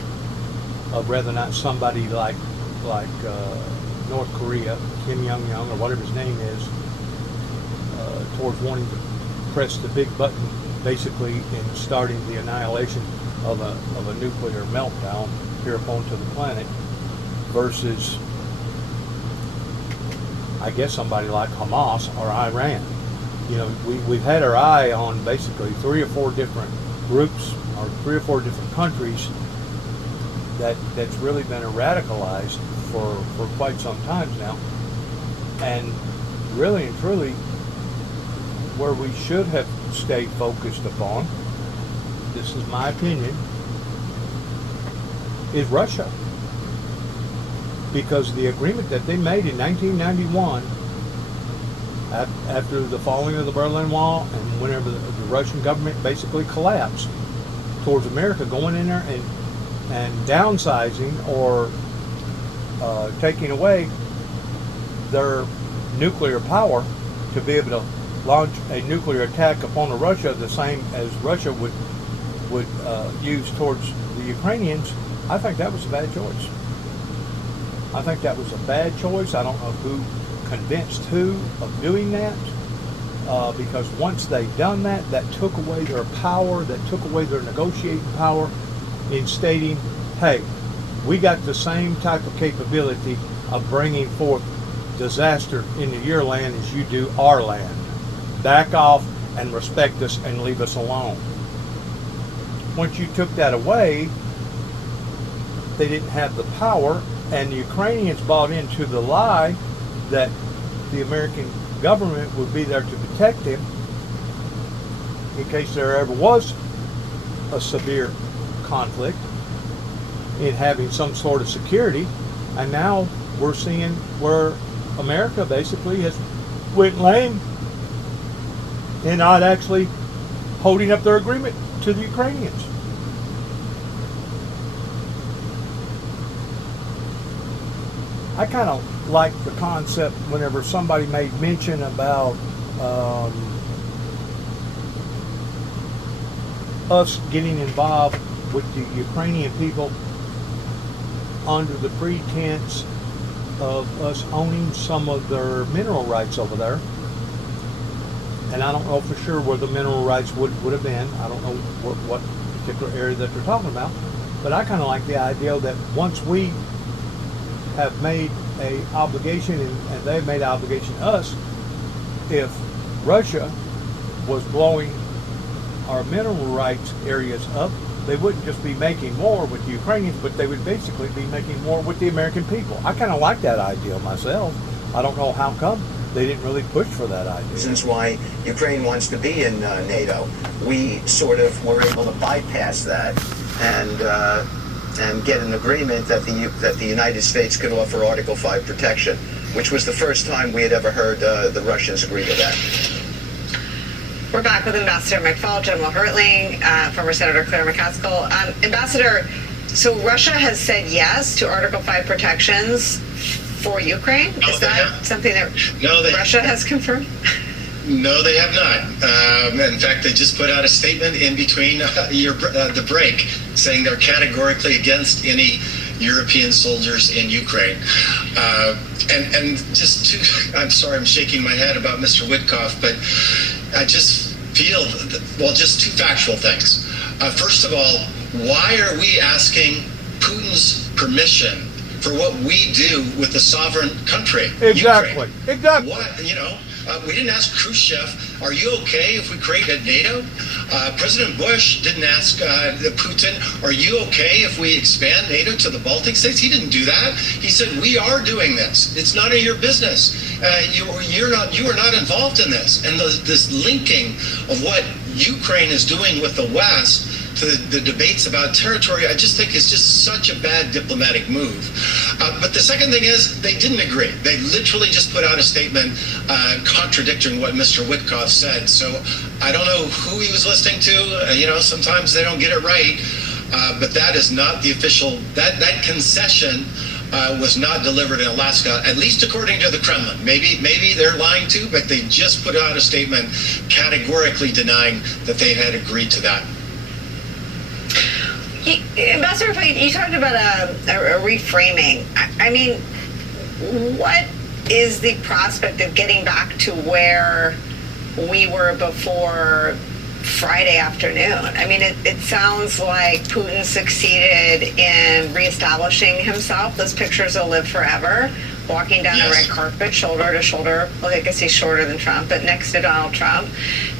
of whether or not somebody like North Korea, Kim Jong-un or whatever his name is, towards wanting to press the big button basically in starting the annihilation of a nuclear meltdown here upon to the planet versus, I guess, somebody like Hamas or Iran. You know, we've had our eye on basically 3 or 4 different groups or 3 or 4 different countries that's really been radicalized for quite some time now. And really and truly, where we should have stayed focused upon, this is my opinion, is Russia. Because the agreement that they made in 1991, after the falling of the Berlin Wall and whenever the Russian government basically collapsed, towards America going in there and downsizing or taking away their nuclear power to be able to launch a nuclear attack upon Russia, the same as Russia would use towards the Ukrainians. I think that was a bad choice. I think that was a bad choice. I don't know who convinced who of doing that, because once they've done that, that took away their power, that took away their negotiating power in stating, hey, we got the same type of capability of bringing forth disaster into your land as you do our land. Back off and respect us and leave us alone. Once you took that away, they didn't have the power, and the Ukrainians bought into the lie that the American government would be there to protect him in case there ever was a severe conflict, in having some sort of security. And now we're seeing where America basically has went lame and not actually holding up their agreement to the Ukrainians. I kind of like the concept whenever somebody made mention about us getting involved with the Ukrainian people under the pretense of us owning some of their mineral rights over there. And I don't know for sure where the mineral rights would have been. I don't know what particular area that they're talking about. But I kind of like the idea that once we have made a obligation and they've made an obligation to us, if Russia was blowing our mineral rights areas up, they wouldn't just be making more with the Ukrainians, but they would basically be making more with the American people. I kind of like that idea myself. I don't know how come they didn't really push for that idea. Reasons why Ukraine wants to be in NATO. We sort of were able to bypass that and get an agreement that the United States could offer Article 5 protection, which was the first time we had ever heard the Russians agree to that. We're back with Ambassador McFaul, General Hertling, former Senator Claire McCaskill. Ambassador, so Russia has said yes to Article 5 protections for Ukraine? Is that something that Russia has confirmed? No, they have not. In fact, they just put out a statement in between the break saying they're categorically against any European soldiers in Ukraine. And just I'm sorry, I'm shaking my head about Mr. Witkoff, but I just feel, just two factual things. First of all, why are we asking Putin's permission for what we do with the sovereign country? Exactly. Ukraine? Exactly. What, we didn't ask Khrushchev, are you okay if we create a NATO? President Bush didn't ask Putin, are you okay if we expand NATO to the Baltic states? He didn't do that. He said, we are doing this. It's none of your business. You are not involved in this. And this linking of what Ukraine is doing with the West to the debates about territory, I just think is just such a bad diplomatic move. But the second thing is they didn't agree. They literally just put out a statement contradicting what Mr. Witkoff said. So I don't know who he was listening to. Sometimes they don't get it right. But that is not the official, that concession was not delivered in Alaska, at least according to the Kremlin. Maybe they're lying too, but they just put out a statement categorically denying that they had agreed to that. Ambassador, you talked about a reframing. I mean, what is the prospect of getting back to where we were before Friday afternoon? I mean, it sounds like Putin succeeded in reestablishing himself. Those pictures will live forever. Walking down the red carpet, shoulder to shoulder. Well, I guess he's shorter than Trump, but next to Donald Trump,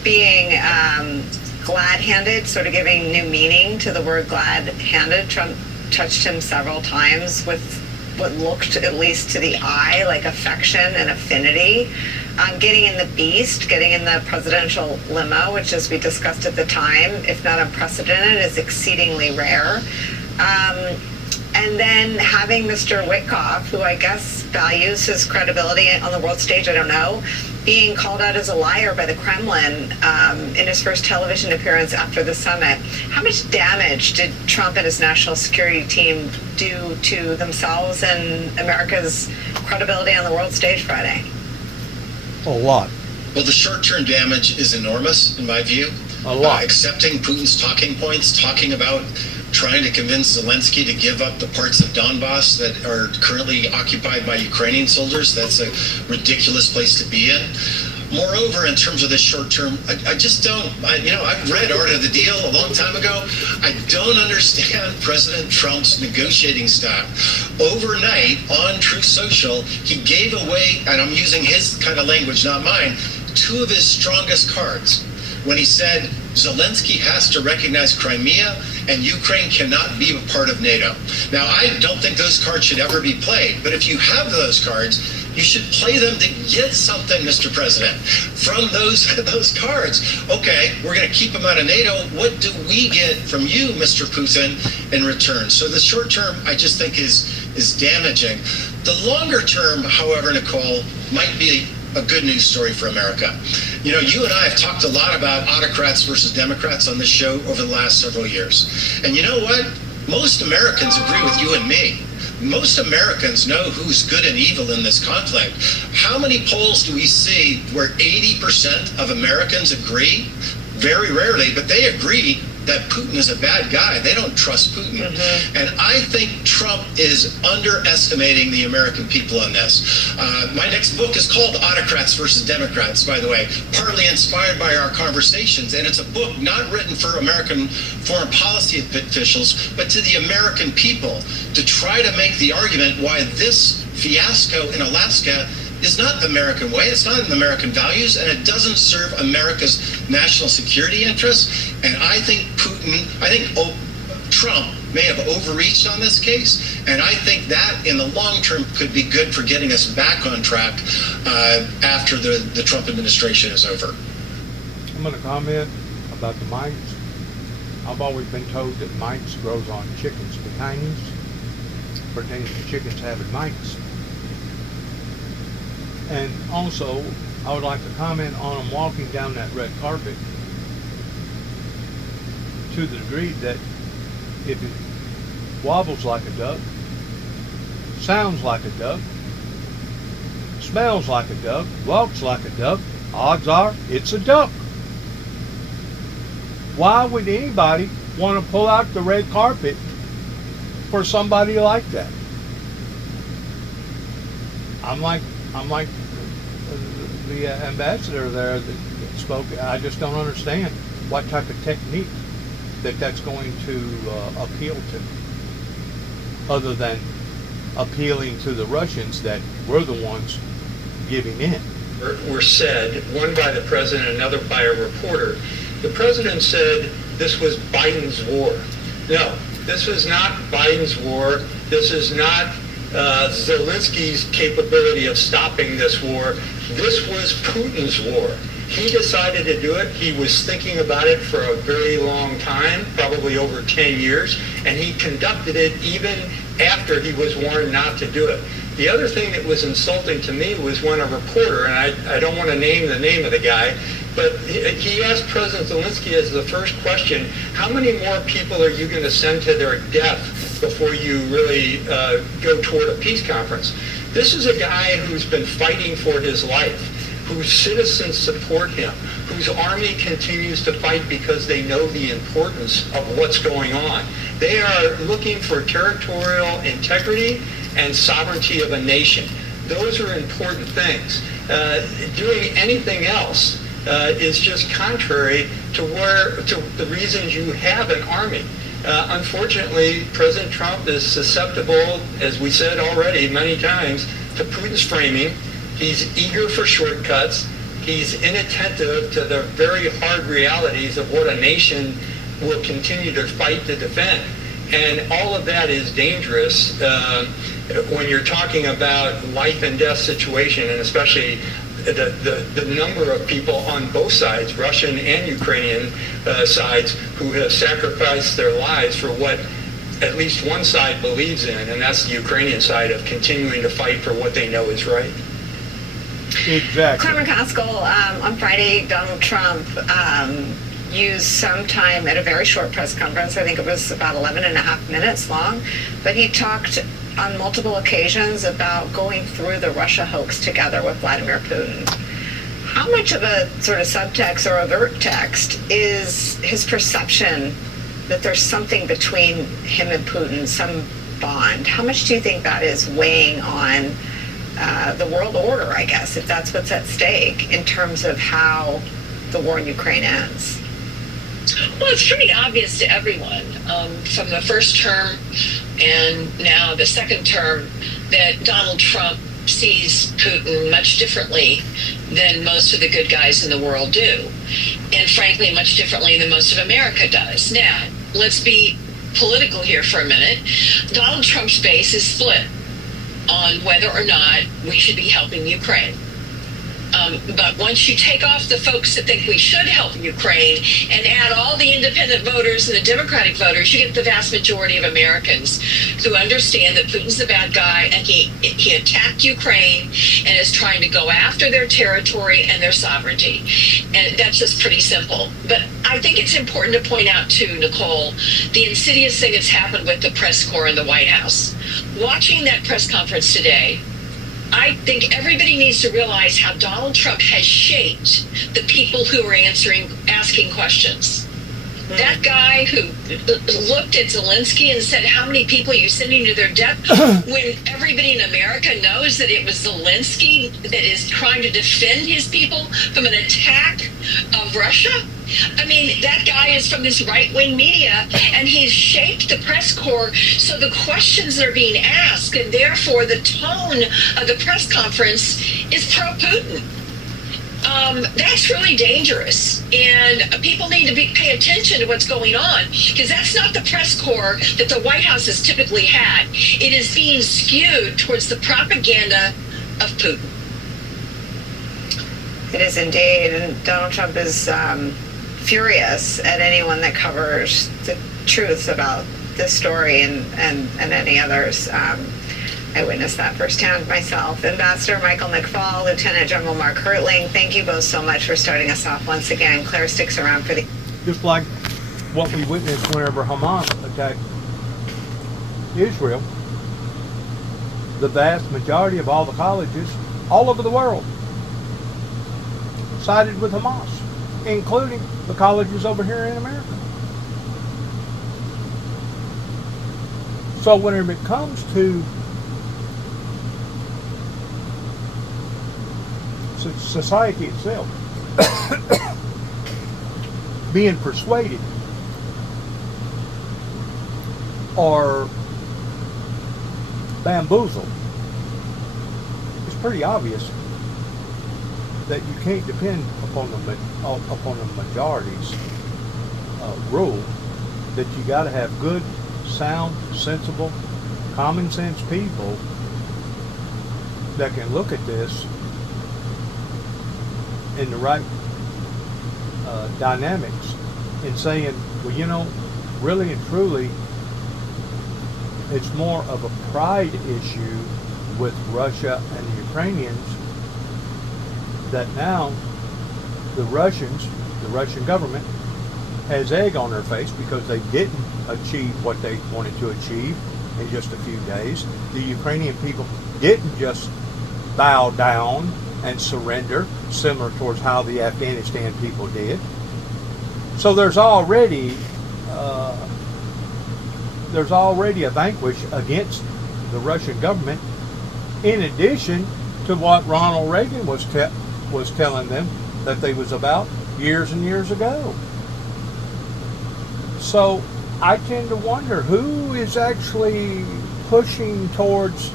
being glad-handed, sort of giving new meaning to the word glad-handed. Trump touched him several times with what looked, at least to the eye, like affection and affinity. Getting in the beast, getting in the presidential limo, which, as we discussed at the time, if not unprecedented, is exceedingly rare. And then having Mr. Witkoff, who I guess values his credibility on the world stage, I don't know, being called out as a liar by the Kremlin in his first television appearance after the summit. How much damage did Trump and his national security team do to themselves and America's credibility on the world stage Friday? A lot. Well, the short-term damage is enormous, in my view. A lot. Accepting Putin's talking points, talking about trying to convince Zelensky to give up the parts of Donbass that are currently occupied by Ukrainian soldiers. That's a ridiculous place to be in. Moreover, in terms of the short term, I just don't, I've read Art of the Deal a long time ago. I don't understand President Trump's negotiating style. Overnight on Truth Social, he gave away, and I'm using his kind of language, not mine, two of his strongest cards when he said Zelensky has to recognize Crimea and Ukraine cannot be a part of NATO. Now, I don't think those cards should ever be played, but if you have those cards, You should play them to get something, Mr. President, from those cards. Okay, we're going to keep them out of NATO. What do we get from you, Mr. Putin, in return? So the short term, I just think, is damaging. The longer term, however, Nicole, might be a good news story for America. You know, you and I have talked a lot about autocrats versus Democrats on this show over the last several years. And you know what? Most Americans agree with you and me. Most Americans know who's good and evil in this conflict. How many polls do we see where 80% of Americans agree? Very rarely, but they agree that Putin is a bad guy. They don't trust Putin. And I think Trump is underestimating the American people on this. My next book is called Autocrats versus Democrats, by the way, partly inspired by our conversations. And it's a book not written for American foreign policy officials, but to the American people, to try to make the argument why this fiasco in Alaska is not the American way, it's not in American values, and it doesn't serve America's national security interests. And I think Trump may have overreached on this case, and I think that in the long term could be good for getting us back on track after the Trump administration is over. I'm going to comment about the mites. I've always been told that mites grows on chickens' bikinis, pertaining to chickens having mites. And also, I would like to comment on them walking down that red carpet to the degree that if it wobbles like a duck, sounds like a duck, smells like a duck, walks like a duck, odds are it's a duck. Why would anybody want to pull out the red carpet for somebody like that? I'm like the ambassador there that spoke. I just don't understand what type of technique that's going to appeal to, other than appealing to the Russians that we're the ones giving in. Were said, one by the president, another by a reporter. The president said this was Biden's war. No, this was not Biden's war. This is not Zelensky's capability of stopping this war. This was Putin's war. He decided to do it. He was thinking about it for a very long time, probably over 10 years, and he conducted it even after he was warned not to do it. The other thing that was insulting to me was when a reporter, and I don't want to name the name of the guy, but he asked President Zelensky as the first question, how many more people are you going to send to their death before you really go toward a peace conference? This is a guy who's been fighting for his life, whose citizens support him, whose army continues to fight because they know the importance of what's going on. They are looking for territorial integrity and sovereignty of a nation. Those are important things. Doing anything else is just contrary to the reasons you have an army. Unfortunately, President Trump is susceptible, as we said already many times, to Putin's framing. He's eager for shortcuts. He's inattentive to the very hard realities of what a nation will continue to fight to defend. And all of that is dangerous when you're talking about life and death situation, and especially the number of people on both sides, Russian and Ukrainian sides, who have sacrificed their lives for what at least one side believes in, and that's the Ukrainian side of continuing to fight for what they know is right. Exactly. Claire McCaskill, on Friday, Donald Trump used some time at a very short press conference. I think it was about 11 and a half minutes long, but he talked on multiple occasions about going through the Russia hoax together with Vladimir Putin. How much of a sort of subtext or overt text is his perception that there's something between him and Putin, some bond? How much do you think that is weighing on the world order, I guess, if that's what's at stake in terms of how the war in Ukraine ends? Well, it's pretty obvious to everyone from the first term and now the second term that Donald Trump sees Putin much differently than most of the good guys in the world do. And frankly, much differently than most of America does. Now, let's be political here for a minute. Donald Trump's base is split on whether or not we should be helping Ukraine. But once you take off the folks that think we should help Ukraine and add all the independent voters and the Democratic voters, you get the vast majority of Americans who understand that Putin's the bad guy and he attacked Ukraine and is trying to go after their territory and their sovereignty. And that's just pretty simple. But I think it's important to point out too, Nicole, the insidious thing that's happened with the press corps in the White House. Watching that press conference today, I think everybody needs to realize how Donald Trump has shaped the people who are asking questions. That guy who looked at Zelensky and said, how many people are you sending to their death? When everybody in America knows that it was Zelensky that is trying to defend his people from an attack of Russia? I mean, that guy is from this right-wing media, and he's shaped the press corps so the questions that are being asked, and therefore the tone of the press conference is pro-Putin. That's really dangerous, and people need to pay attention to what's going on, because that's not the press corps that the White House has typically had. It is being skewed towards the propaganda of Putin. It is indeed, and Donald Trump is furious at anyone that covers the truth about this story and any others. I witnessed that firsthand myself. Ambassador Michael McFaul, Lieutenant General Mark Hertling, thank you both so much for starting us off once again. Claire sticks around for the... Just like what we witnessed whenever Hamas attacked Israel, the vast majority of all the colleges all over the world sided with Hamas, including the colleges over here in America. So whenever it comes to society itself being persuaded or bamboozled, it's pretty obvious that you can't depend upon the majority's rule, that you got to have good, sound, sensible, common sense people that can look at this in the right dynamics and saying, well, you know, really and truly, it's more of a pride issue with Russia and the Ukrainians, that now the Russian government has egg on their face because they didn't achieve what they wanted to achieve in just a few days. The Ukrainian people didn't just bow down and surrender, similar towards how the Afghanistan people did. So there's already a vanquish against the Russian government, in addition to what Ronald Reagan was telling them that they was about years and years ago. So I tend to wonder who is actually pushing towards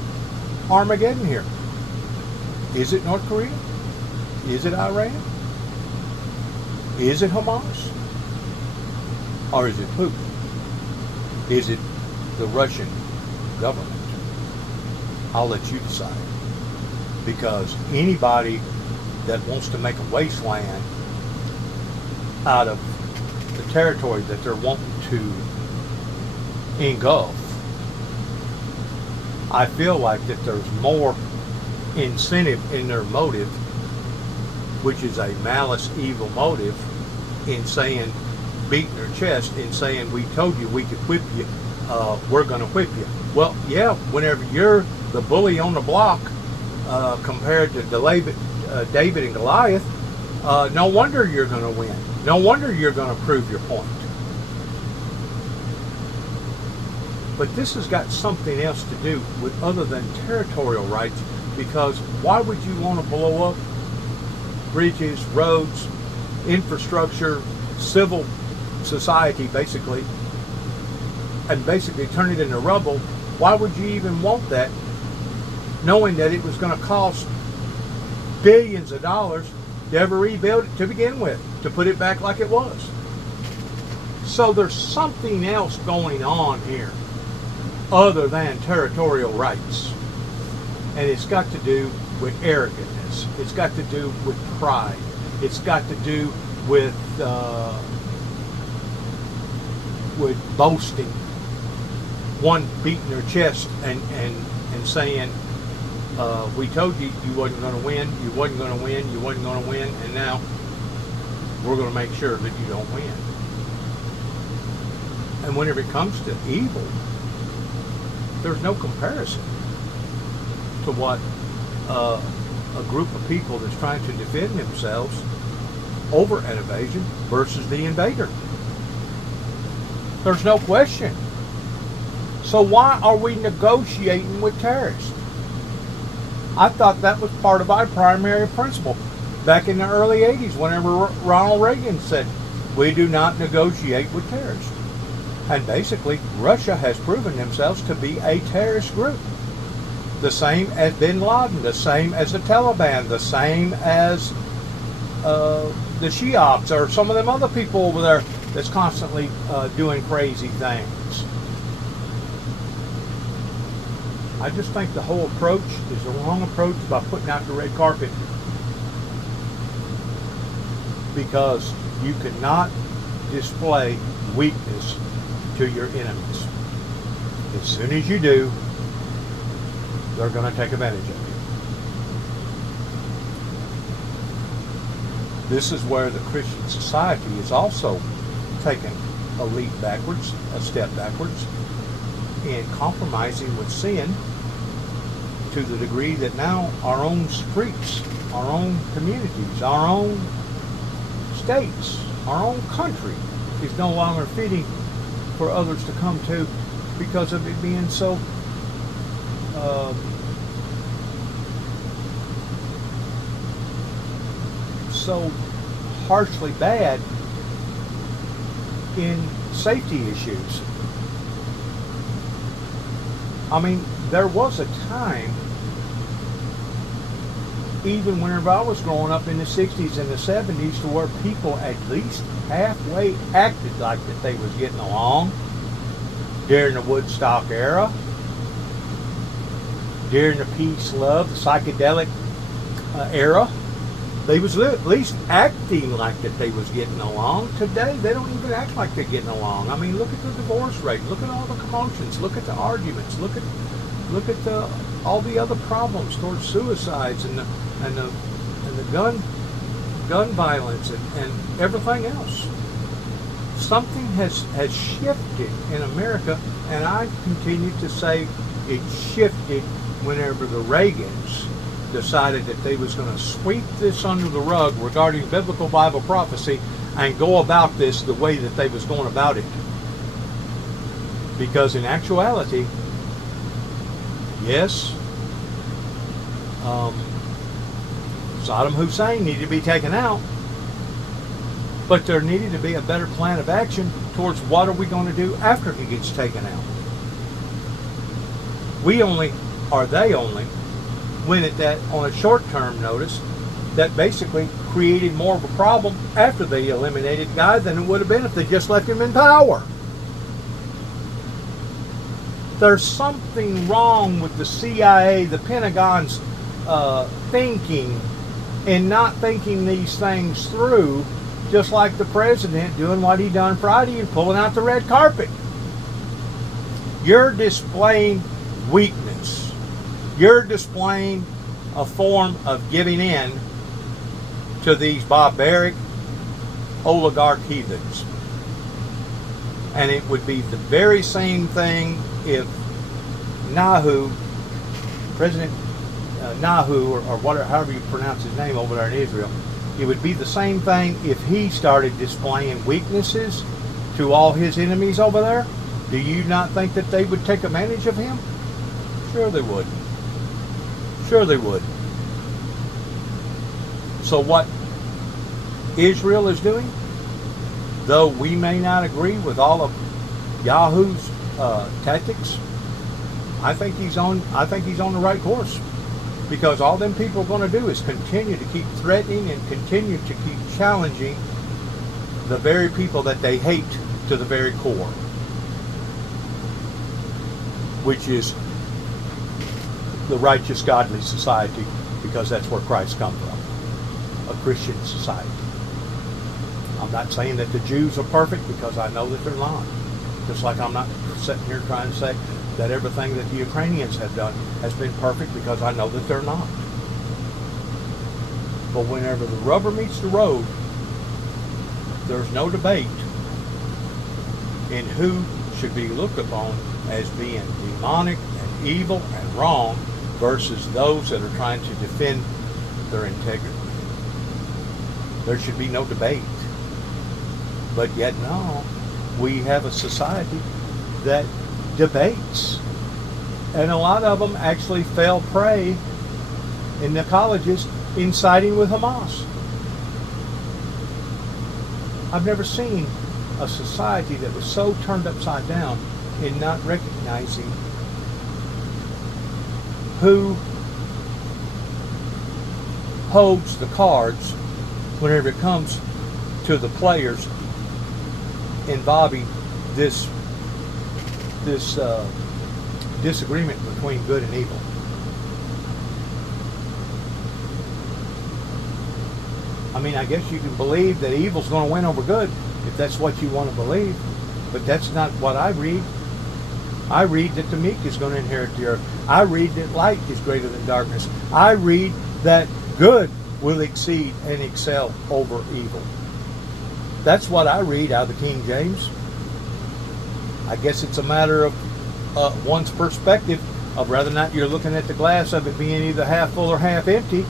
Armageddon here. Is it North Korea? Is it Iran? Is it Hamas? Or is it Putin? Is it the Russian government? I'll let you decide. Because anybody that wants to make a wasteland out of the territory that they're wanting to engulf, I feel like that there's more incentive in their motive, which is a malice, evil motive, in saying, beating their chest and saying, we told you we could whip you, we're going to whip you. Well, yeah, whenever you're the bully on the block compared to David and Goliath, no wonder you're going to win. No wonder you're going to prove your point. But this has got something else to do with other than territorial rights, because why would you want to blow up bridges, roads, infrastructure, civil society basically, and basically turn it into rubble? Why would you even want that, knowing that it was going to cost billions of dollars to ever rebuild it to begin with, to put it back like it was? So there's something else going on here other than territorial rights. And it's got to do with arrogance. It's got to do with pride. It's got to do with boasting. One beating their chest and saying, we told you you wasn't going to win, you wasn't going to win, you wasn't going to win, and now we're going to make sure that you don't win. And whenever it comes to evil, there's no comparison to what a group of people that's trying to defend themselves over an invasion versus the invader. There's no question. So why are we negotiating with terrorists? I thought that was part of our primary principle back in the early 80s whenever Ronald Reagan said, we do not negotiate with terrorists. And basically, Russia has proven themselves to be a terrorist group. The same as Bin Laden, the same as the Taliban, the same as the Shiites or some of them other people over there that's constantly doing crazy things. I just think the whole approach is the wrong approach by putting out the red carpet, because you cannot display weakness to your enemies. As soon as you do, they're going to take advantage of you. This is where the Christian society is also taking a leap backwards, a step backwards, in compromising with sin to the degree that now our own streets, our own communities, our own states, our own country is no longer fitting for others to come to because of it being so so harshly bad in safety issues. I mean, there was a time, even whenever I was growing up in the 60s and the 70s, to where people at least halfway acted like that they was getting along during the Woodstock era, during the peace, love, the psychedelic era. They was at least acting like that they was getting along. Today, they don't even act like they're getting along. I mean, look at the divorce rate. Look at all the commotions. Look at the arguments. Look at all the other problems towards suicides and the gun violence and everything else. Something has shifted in America, and I continue to say it shifted whenever the Reagans decided that they was going to sweep this under the rug regarding biblical Bible prophecy and go about this the way that they was going about it. Because in actuality, yes, Saddam Hussein needed to be taken out, but there needed to be a better plan of action towards what are we going to do after he gets taken out. They only went at that on a short-term notice that basically created more of a problem after they eliminated the guy than it would have been if they just left him in power. There's something wrong with the CIA, the Pentagon's thinking and not thinking these things through, just like the president doing what he done Friday and pulling out the red carpet. You're displaying weakness. You're displaying a form of giving in to these barbaric oligarch heathens. And it would be the very same thing if President Nahu, or whatever, however you pronounce his name over there in Israel, it would be the same thing if he started displaying weaknesses to all his enemies over there. Do you not think that they would take advantage of him? Sure they would. Sure they would. So what Israel is doing, though we may not agree with all of Yahu's tactics, I think he's on the right course, because all them people are going to do is continue to keep threatening and continue to keep challenging the very people that they hate to the very core, which is the righteous, godly society, because that's where Christ come from, a Christian society. I'm not saying that the Jews are perfect, because I know that they're not. Just like I'm not sitting here trying to say that everything that the Ukrainians have done has been perfect, because I know that they're not. But whenever the rubber meets the road, there's no debate in who should be looked upon as being demonic and evil and wrong versus those that are trying to defend their integrity. There should be no debate. But yet no, we have a society that debates. And a lot of them actually fell prey in the colleges in siding with Hamas. I've never seen a society that was so turned upside down in not recognizing who holds the cards whenever it comes to the players involving this disagreement between good and evil. I mean, I guess you can believe that evil's going to win over good if that's what you want to believe, but that's not what I read. I read that the meek is going to inherit the earth. I read that light is greater than darkness. I read that good will exceed and excel over evil. That's what I read out of the King James. I guess it's a matter of one's perspective of whether or not you're looking at the glass of it being either half full or half empty,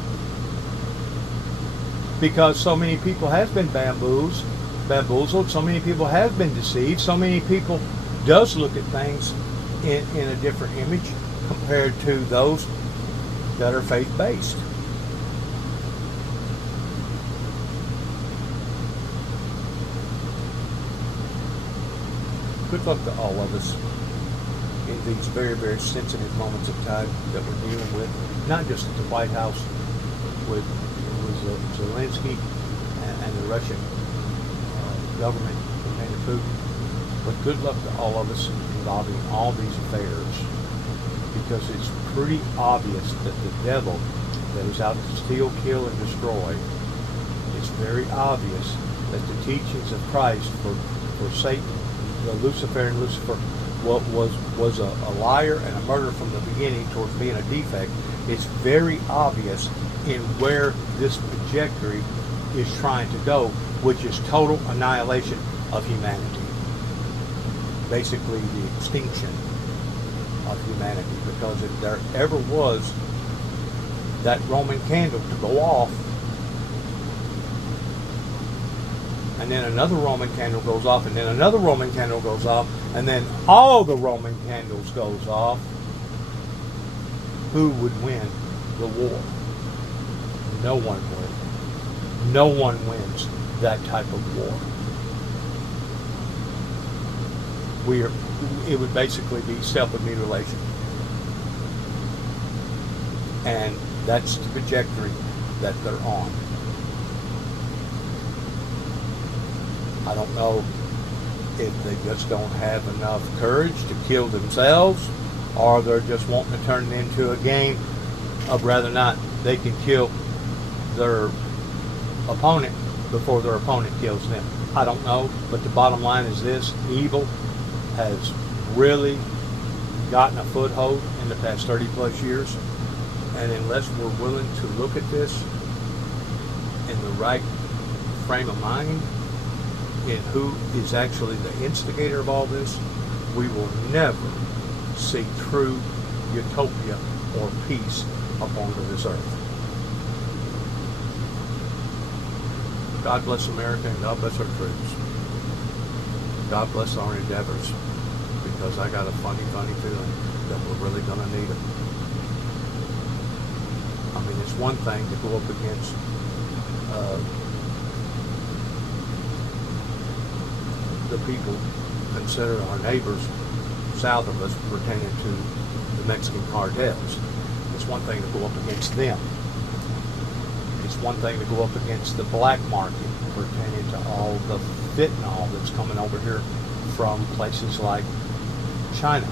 because so many people have been bamboozled, so many people have been deceived, so many people does look at things in a different image compared to those that are faith-based. Good luck to all of us in these very, very sensitive moments of time that we're dealing with, not just at the White House with Zelensky and the Russian government and Putin, but good luck to all of us involving all these affairs, because it's pretty obvious that the devil that is out to steal, kill, and destroy, it's very obvious that the teachings of Christ for Satan, the Lucifer and Lucifer, was a liar and a murderer from the beginning towards being a defect. It's very obvious in where this trajectory is trying to go, which is total annihilation of humanity. Basically the extinction of humanity, because if there ever was that Roman candle to go off, and then another Roman candle goes off, and then another Roman candle goes off, and then all the Roman candles goes off, who would win the war? No one would. No one wins that type of war. It would basically be self-mutilation. And that's the trajectory that they're on. I don't know if they just don't have enough courage to kill themselves, or they're just wanting to turn it into a game of whether or not they can kill their opponent before their opponent kills them. I don't know, but the bottom line is this: evil has really gotten a foothold in the past 30 plus years, and unless we're willing to look at this in the right frame of mind, in who is actually the instigator of all this, we will never see true utopia or peace upon this earth. God bless America, and God bless our troops. God bless our endeavors, because I got a funny feeling that we're really going to need them. I mean, it's one thing to go up against the people considered our neighbors south of us pertaining to the Mexican cartels. It's one thing to go up against them. It's one thing to go up against the black market pertaining to all the fentanyl that's coming over here from places like China.